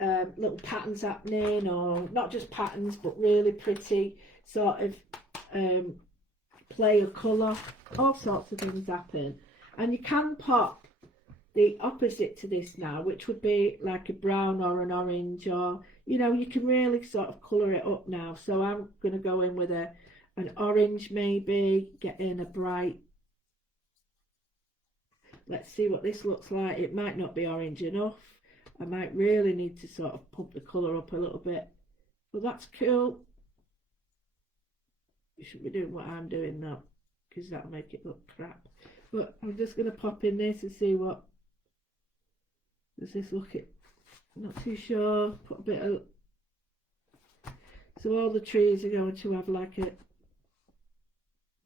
little patterns happening, or not just patterns, but really pretty sort of play of colour. All sorts of things happen, and you can pop the opposite to this now, which would be like a brown or an orange, or you can really sort of colour it up now. So I'm going to go in with an orange, maybe get in a bright. Let's see what this looks like. It might not be orange enough. I might really need to sort of pump the colour up a little bit, but that's cool. You shouldn't be doing what I'm doing now, because that'll make it look crap. But I'm just going to pop in this and see what does this look at. Not too sure. Put a bit of, so all the trees are going to have like a,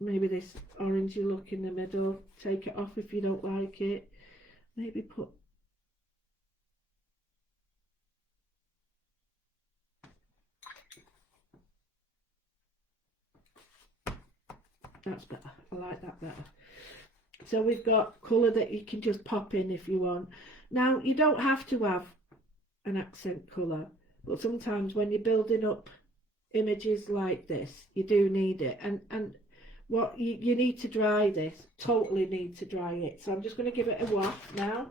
maybe this orangey look in the middle. Take it off if you don't like it. Maybe put, that's better. I like that better. So we've got colour that you can just pop in if you want. Now you don't have to have an accent colour, but sometimes when you're building up images like this, you do need it. And what you need to dry this, totally need to dry it. So I'm just going to give it a waft now.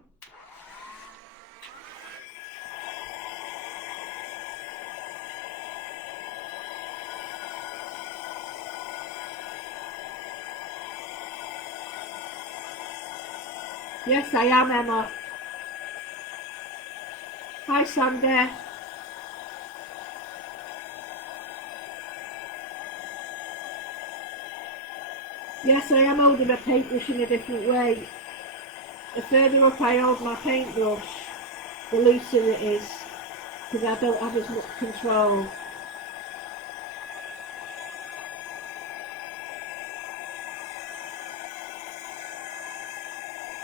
Yes, I am, Emma. Hi, Sandy. Yes, I am holding my paintbrush in a different way. The further up I hold my paintbrush, the looser it is, because I don't have as much control.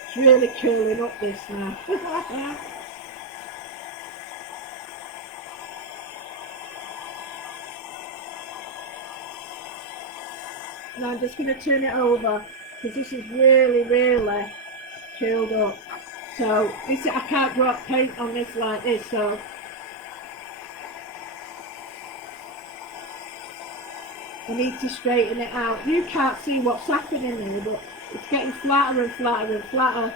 It's really curling up this now. And I'm just going to turn it over, because this is really curled up. So this, I can't drop paint on this like this, so I need to straighten it out. You can't see what's happening there, but it's getting flatter and flatter and flatter.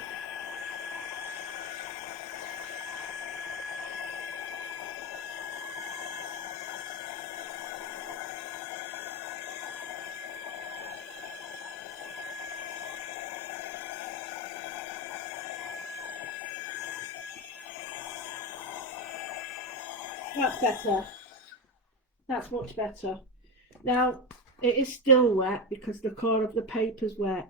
That's better. That's much better. Now, it is still wet because the core of the paper's wet.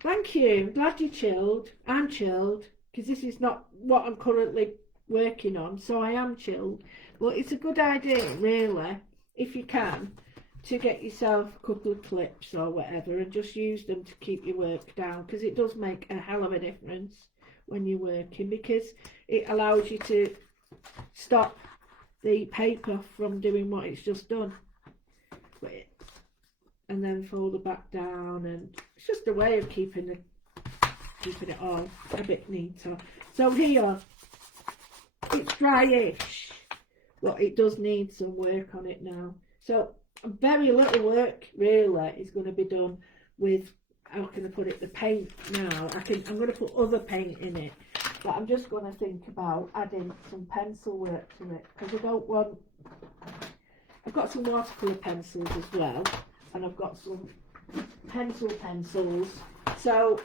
Thank you. I'm glad you chilled. I'm chilled because this is not what I'm currently working on, so I am chilled. But it's a good idea, really, if you can, to get yourself a couple of clips or whatever and just use them to keep your work down, because it does make a hell of a difference when you're working, because it allows you to stop the paper from doing what it's just done. And then fold it back down, and it's just a way of keeping it all a bit neater. So here, it's dryish, but it does need some work on it now. So very little work really is going to be done with, how can I put it, the paint now. I'm going to put other paint in it, but I'm just going to think about adding some pencil work to it, because I don't want, I've got some watercolour pencils as well, and I've got some pencils. So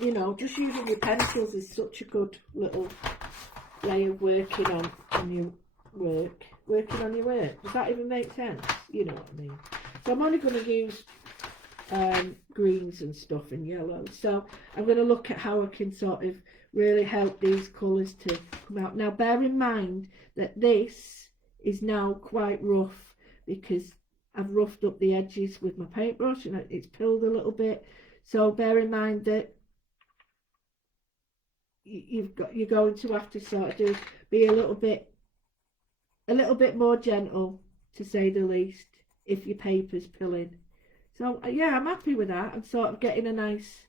you know, just using your pencils is such a good little way of working on your work. Does that even make sense? You know what I mean. So I'm only going to use greens and stuff and yellows. So I'm going to look at how I can sort of really help these colours to come out. Now bear in mind that this is now quite rough, because I've roughed up the edges with my paintbrush and it's pilled a little bit. So bear in mind that you're going to have to sort of be a little bit more gentle, to say the least, if your paper's pilling. So yeah, I'm happy with that. I'm sort of getting a nice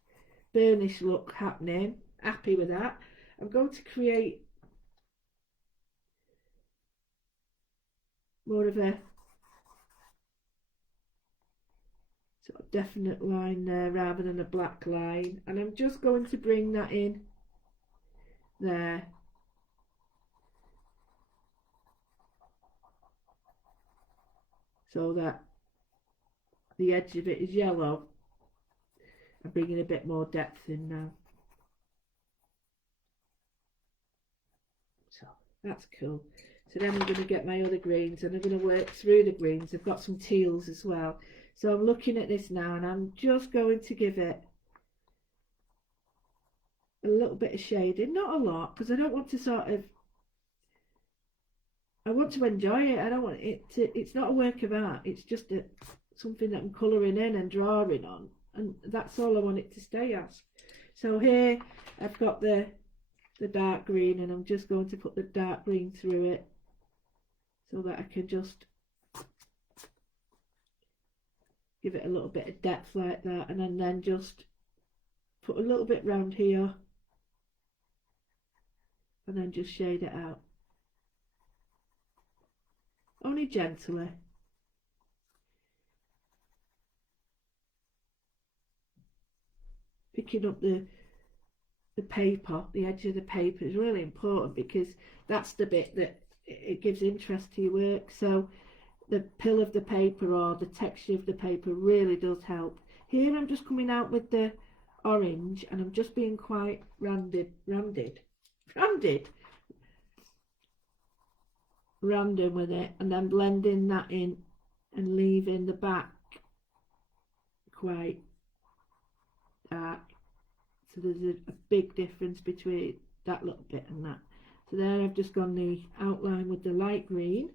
burnish look happening. Happy with that. I'm going to create more of a sort of definite line there rather than a black line, and I'm just going to bring that in there. So that the edge of it is yellow. I'm bringing a bit more depth in now. So that's cool. So then I'm going to get my other greens and I'm going to work through the greens. I've got some teals as well. So I'm looking at this now and I'm just going to give it a little bit of shading, not a lot, because I don't want to sort of, I want to enjoy it. I don't want it to, it's not a work of art. It's just something that I'm colouring in and drawing on. And that's all I want it to stay as. So here I've got the dark green and I'm just going to put the dark green through it so that I can just give it a little bit of depth like that, and then just put a little bit round here and then just shade it out, only gently. Picking up the paper, the edge of the paper is really important because that's the bit that it gives interest to your work. So the pill of the paper or the texture of the paper really does help. Here I'm just coming out with the orange and I'm just being quite random with it, and then blending that in and leaving the back quite dark. So there's a big difference between that little bit and that. So there I've just gone the outline with the light green.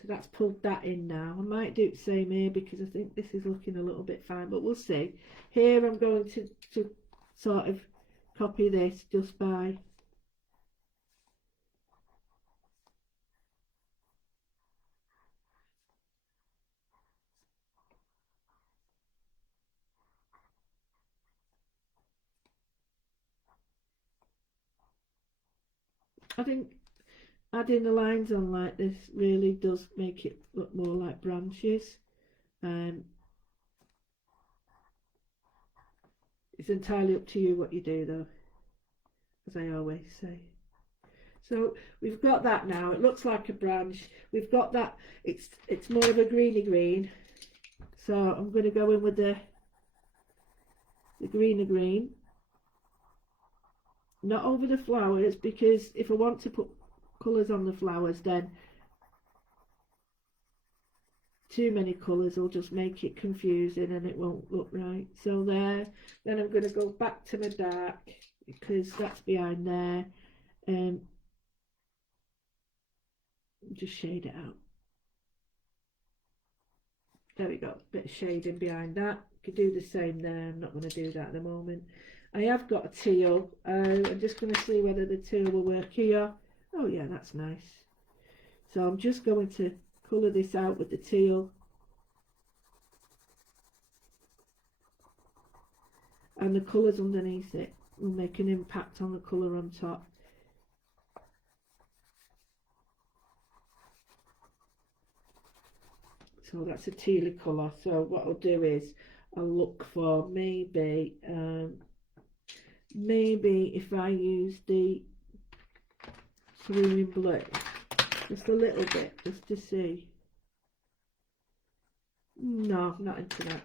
So that's pulled that in now. I might do the same here because I think this is looking a little bit fine, but we'll see. Here I'm going to sort of copy this just by I think adding the lines on like this really does make it look more like branches. It's entirely up to you what you do though, as I always say. So we've got that now. It looks like a branch. We've got that. It's more of a greeny green. So I'm going to go in with the greener green. Not over the flowers, because if I want to put colours on the flowers, then too many colours will just make it confusing and it won't look right. So there. Then I'm going to go back to my dark because that's behind there. Just shade it out. There we go, bit of shading behind that. Could do the same there. I'm not going to do that at the moment. I have got a teal. I'm just going to see whether the teal will work here. Oh yeah, that's nice. So I'm just going to colour this out with the teal. And the colours underneath it will make an impact on the colour on top. So that's a tealy colour. So what I'll do is I'll look for maybe if I use the cerulean blue just a little bit, just to see. No, not into that.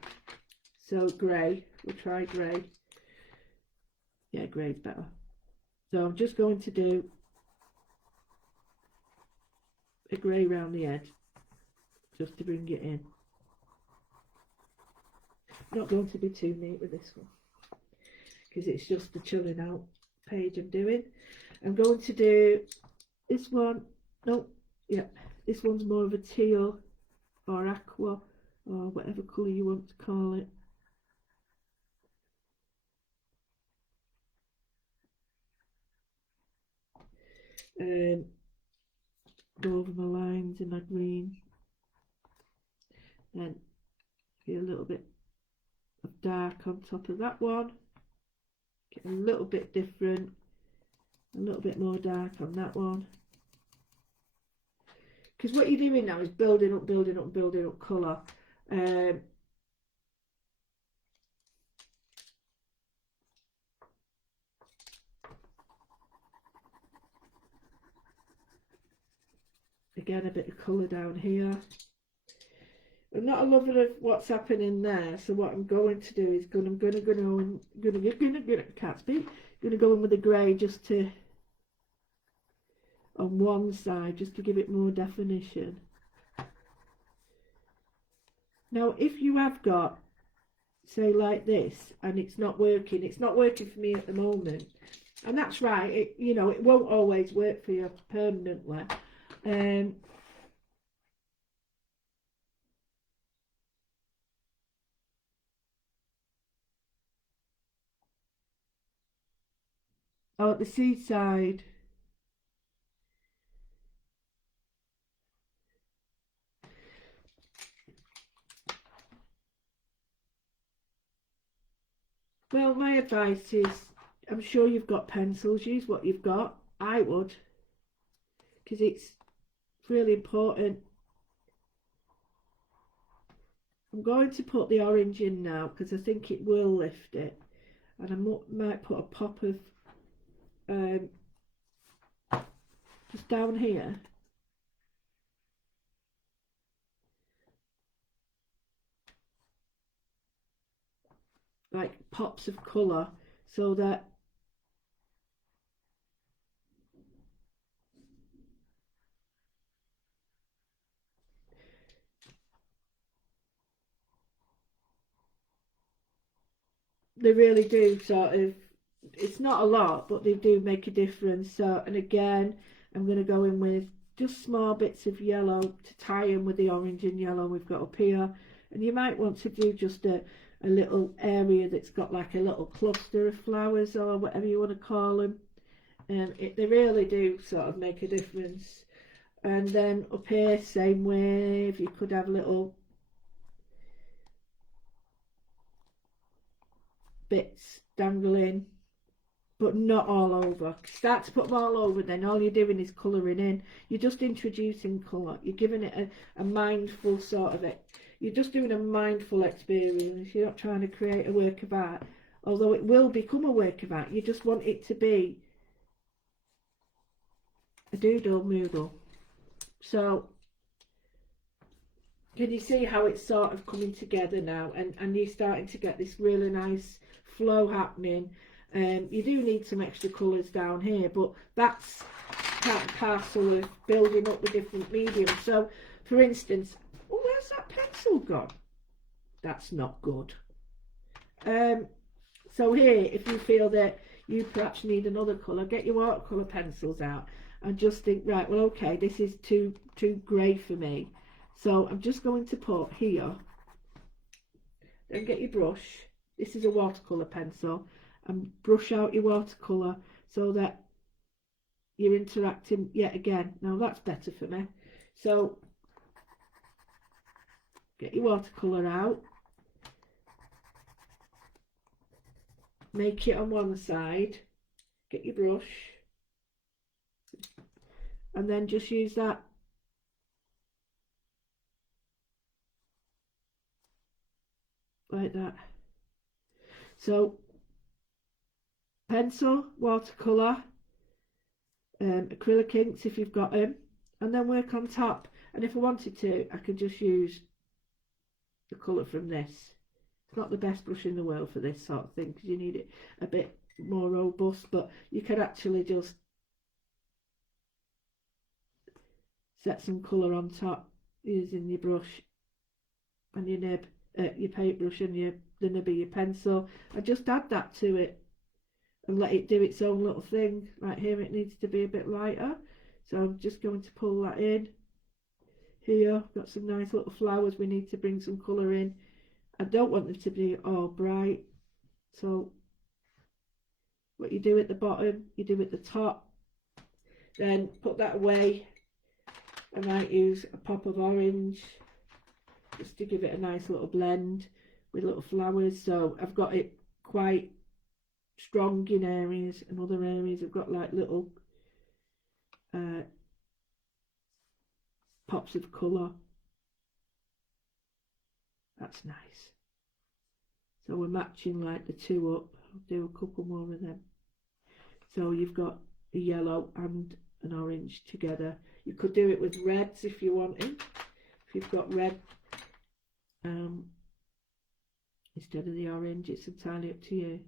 So grey, we'll try grey. Yeah, grey's better. So I'm just going to do a grey round the edge just to bring it in. Not going to be too neat with this one because it's just the chilling out page I'm doing. I'm going to do this one. Nope, yeah, this one's more of a teal or aqua or whatever colour you want to call it. go over my lines in my green, then get a little bit of dark on top of that one, get a little bit different, a little bit more dark on that one, because what you're doing now is building up colour. Again, a bit of colour down here. I'm not a lover of what's happening there, so what I'm going to do is I'm going to go in with the grey just to on one side, just to give it more definition. Now, if you have got, say, like this, and it's not working for me at the moment, and that's right. It won't always work for you permanently. Oh, at the seaside. Well, my advice is, I'm sure you've got pencils, use what you've got. I would, because it's really important. I'm going to put the orange in now because I think it will lift it, and I might put a pop of just down here, like pops of colour, so that they really do sort of, it's not a lot, but they do make a difference. So, and again, I'm going to go in with just small bits of yellow to tie in with the orange and yellow we've got up here. And you might want to do just a little area that's got like a little cluster of flowers or whatever you want to call them. They really do sort of make a difference. And then up here, same way, if you could have little bits dangling, but not all over. Start to put them all over, then all you're doing is colouring in. You're just introducing colour. You're giving it a mindful sort of it. You're just doing a mindful experience. You're not trying to create a work of art, although it will become a work of art. You just want it to be a doodle moodle. So can you see how it's sort of coming together now, and you're starting to get this really nice flow happening. You do need some extra colours down here, but that's part and parcel of building up the different mediums. So for instance, oh, where's that pencil gone? That's not good. So here, if you feel that you perhaps need another colour, get your watercolour pencils out and just think, right, well, okay, this is too grey for me. So I'm just going to put here, then get your brush. This is a watercolour pencil, and brush out your watercolour so that you're interacting yet again. Now that's better for me. So get your watercolour out, make it on one side, get your brush, and then just use that like that. So pencil, watercolour, acrylic inks if you've got them, and then work on top. And if I wanted to, I could just use the colour from this. It's not the best brush in the world for this sort of thing because you need it a bit more robust, but you could actually just set some colour on top using your brush and your nib, your paintbrush and the nib of your pencil, and just add that to it and let it do its own little thing. Right here it needs to be a bit lighter, so I'm just going to pull that in. Here got some nice little flowers we need to bring some colour in. I don't want them to be all bright, so what you do at the bottom, you do at the top. then put that away. I might use a pop of orange just to give it a nice little blend with little flowers. So I've got it quite strong in areas, and other areas I've got like little pops of colour. That's nice. So we're matching like the two up. I'll do a couple more of them. So you've got the yellow and an orange together. You could do it with reds if you wanted. If you've got red instead of the orange, it's entirely up to you.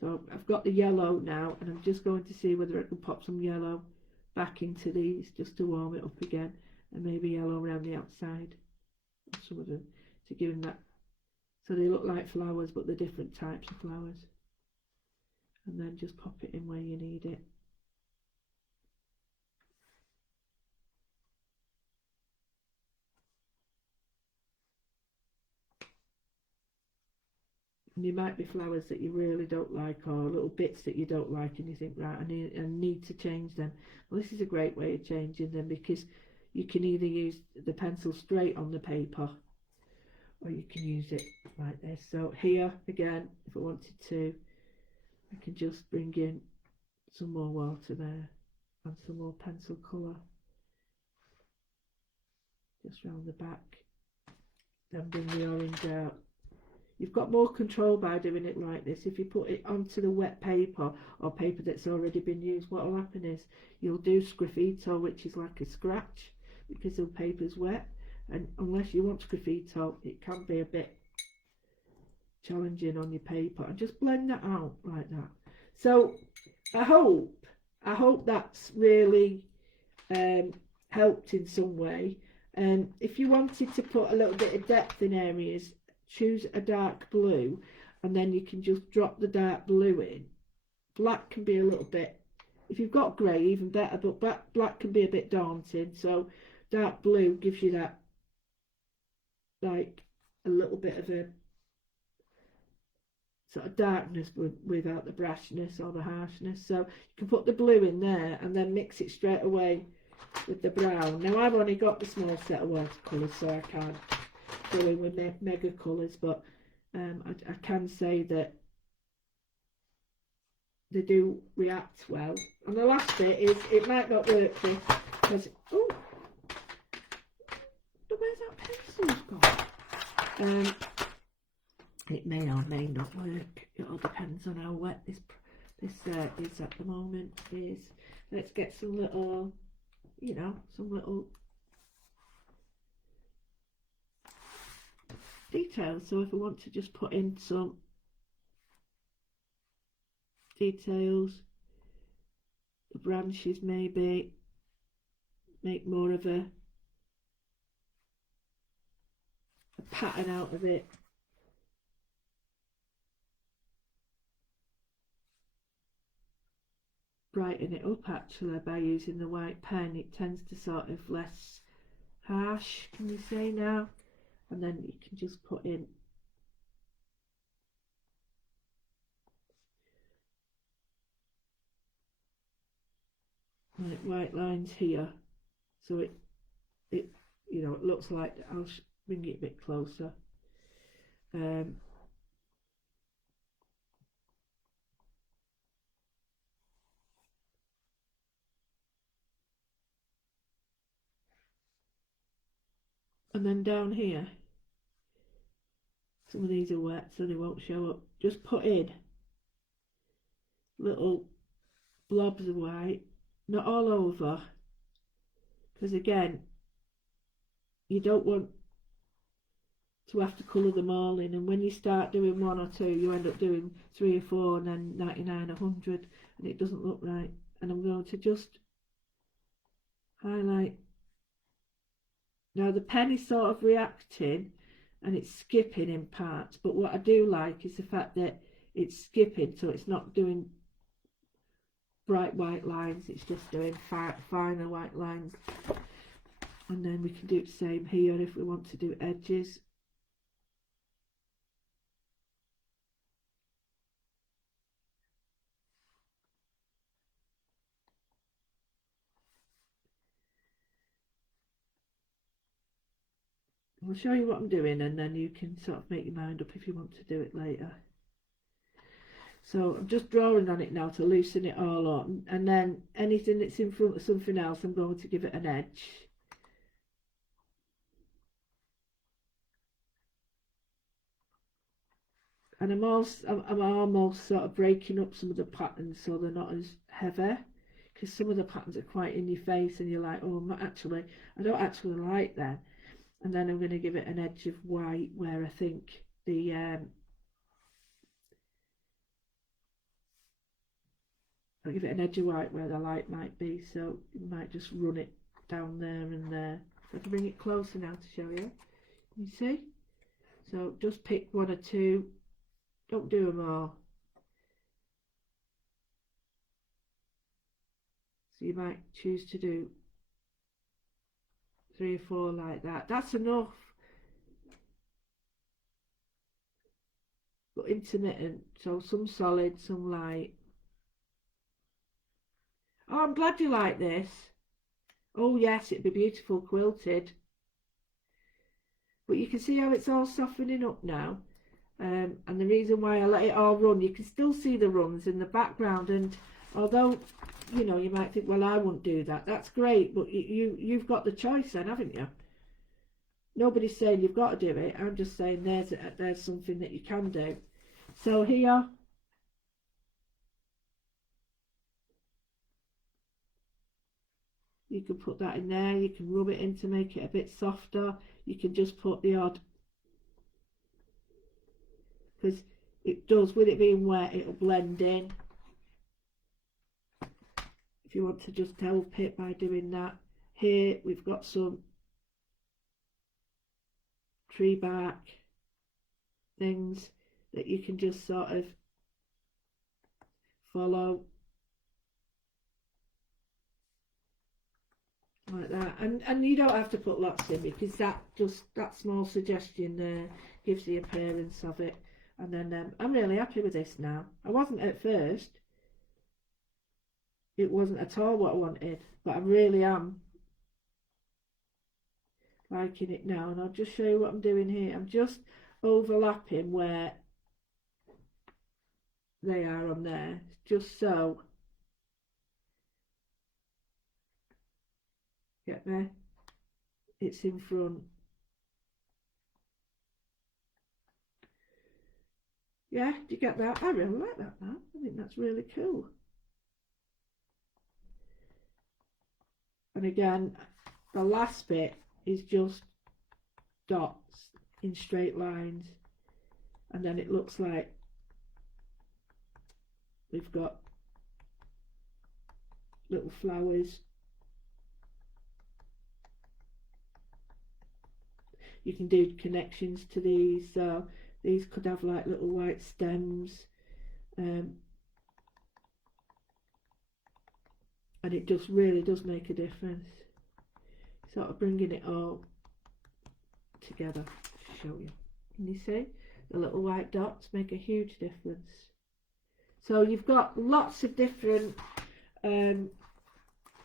So I've got the yellow now, and I'm just going to see whether I can pop some yellow back into these just to warm it up again, and maybe yellow around the outside of some of them to give them that, so they look like flowers but they're different types of flowers. And then just pop it in where you need it. And there might be flowers that you really don't like, or little bits that you don't like, and you think, right, I need to change them. Well, this is a great way of changing them, because you can either use the pencil straight on the paper, or you can use it like this. So here again, if I wanted to, I can just bring in some more water there and some more pencil colour just round the back, then bring the orange out. You've got more control by doing it like this. If you put it onto the wet paper, or paper that's already been used, what will happen is you'll do sgraffito, which is like a scratch, because the paper's wet, and unless you want sgraffito, it can be a bit challenging on your paper. And just blend that out like that. So I hope that's really helped in some way. If you wanted to put a little bit of depth in areas, choose a dark blue, and then you can just drop the dark blue in. Black can be a little bit, if you've got grey, even better, but black can be a bit daunting. So dark blue gives you that, like, a little bit of a sort of darkness without the brashness or the harshness. So you can put the blue in there and then mix it straight away with the brown. Now I've only got the small set of watercolours, so I can't go in with mega colours, but I can say that they do react well. And the last bit is, it might not work for, because, oh, where's that pencil gone? It may or may not work. It all depends on how wet this is at the moment. Let's get some little, some little details. So if I want to just put in some details, the branches, maybe make more of a pattern out of it. Brighten it up actually by using the white pen. It tends to sort of less harsh, can you say now? And then you can just put in like white lines here, so it it looks like, I'll bring it a bit closer. And then down here, some of these are wet so they won't show up. Just put in little blobs of white, not all over, because again, you don't want to have to colour them all in, and when you start doing one or two, you end up doing 3 or 4 and then 99, 100, and it doesn't look right. And I'm going to just highlight. Now the pen is sort of reacting and it's skipping in parts, but what I do like is the fact that it's skipping, so it's not doing bright white lines, it's just doing finer white lines. And then we can do the same here if we want to do edges. I'll show you what I'm doing, and then you can sort of make your mind up if you want to do it later. So I'm just drawing on it now to loosen it all up, and then anything that's in front of something else, I'm going to give it an edge. And I'm almost sort of breaking up some of the patterns so they're not as heavy, because some of the patterns are quite in your face and you're like, oh, I don't actually like them. And then I'm going to give it an edge of white where I think I'll give it an edge of white where the light might be, so you might just run it down there and there. So I can bring it closer now to show you. You see? So just pick one or two. Don't do them all. So you might choose to do 3 or 4 like that. That's enough. But intermittent, so some solid, some light. Oh, I'm glad you like this. Oh yes, it'd be beautiful quilted. But you can see how it's all softening up now. And the reason why I let it all run, you can still see the runs in the background, and although you know you might think, well, I won't do that, that's great, but you've got the choice then, haven't you? Nobody's saying you've got to do it. I'm just saying there's something that you can do. So here you can put that in there, you can rub it in to make it a bit softer, you can just put the odd, because it does, with it being wet, it'll blend in. If you want to just help it by doing that. Here we've got some tree bark things that you can just sort of follow like that, and you don't have to put lots in, because that small suggestion there gives the appearance of it. And then I'm really happy with this now. I wasn't at first, it wasn't at all what I wanted, but I really am liking it now. And I'll just show you what I'm doing here. I'm just overlapping where they are on there, just so, get there, it's in front. Yeah, do you get that? I really like that now. I think that's really cool. And again, the last bit is just dots in straight lines, and then it looks like we've got little flowers. You can do connections to these, so these could have like little white stems, and it just really does make a difference, sort of bringing it all together to show you. Can you see the little white dots make a huge difference? So you've got lots of different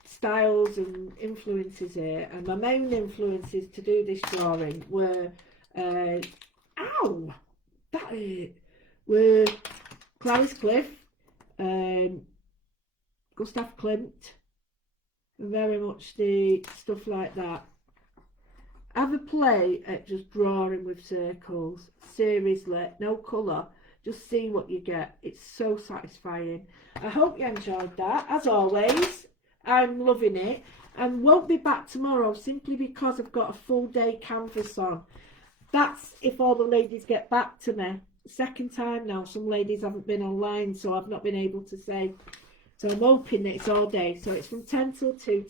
styles and influences here, and my main influences to do this drawing were were Clarice Cliff, Gustav Klimt, very much the stuff like that. Have a play at just drawing with circles, seriously, no colour, just see what you get. It's so satisfying. I hope you enjoyed that. As always, I'm loving it, and won't be back tomorrow simply because I've got a full day canvas on. That's if all the ladies get back to me. Second time now, some ladies haven't been online, so I've not been able to say. So I'm hoping that it's all day. So it's from 10 till 2.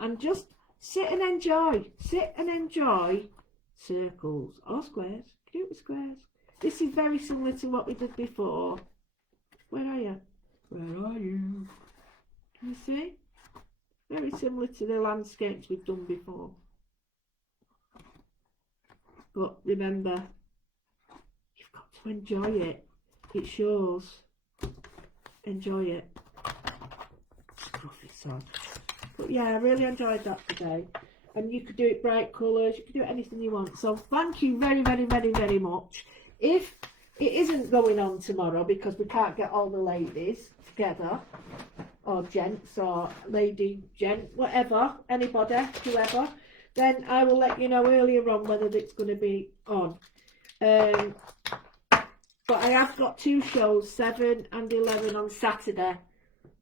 And just sit and enjoy circles or squares. Do it with squares. This is very similar to what we did before. Where are you? Where are you? Can you see? Very similar to the landscapes we've done before. But remember, you've got to enjoy it. It shows. Enjoy it. Scruff it on. But yeah, I really enjoyed that today. and you could do it bright colours, you could do it anything you want. So thank you very, very, very, very much. If it isn't going on tomorrow because we can't get all the ladies together, or gents, or lady, gent, whatever, anybody, whoever, then I will let you know earlier on whether it's going to be on. But I have got 2 shows, 7 and 11 on Saturday,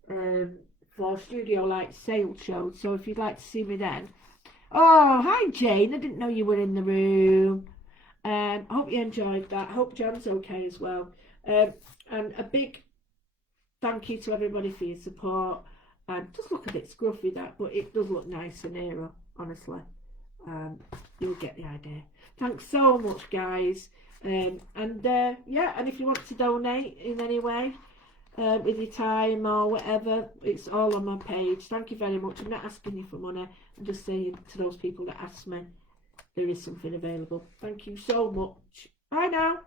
for Studio Light sale shows. So if you'd like to see me then. Oh, hi Jane, I didn't know you were in the room. I hope you enjoyed that. Hope Jan's okay as well. And a big thank you to everybody for your support. And just look a bit scruffy that, but it does look nice and nearer, honestly. You'll get the idea. Thanks so much, guys. Yeah, and if you want to donate in any way, with your time or whatever, it's all on my page. Thank you very much. I'm not asking you for money. I'm just saying to those people that ask me, there is something available. Thank you so much. Bye now.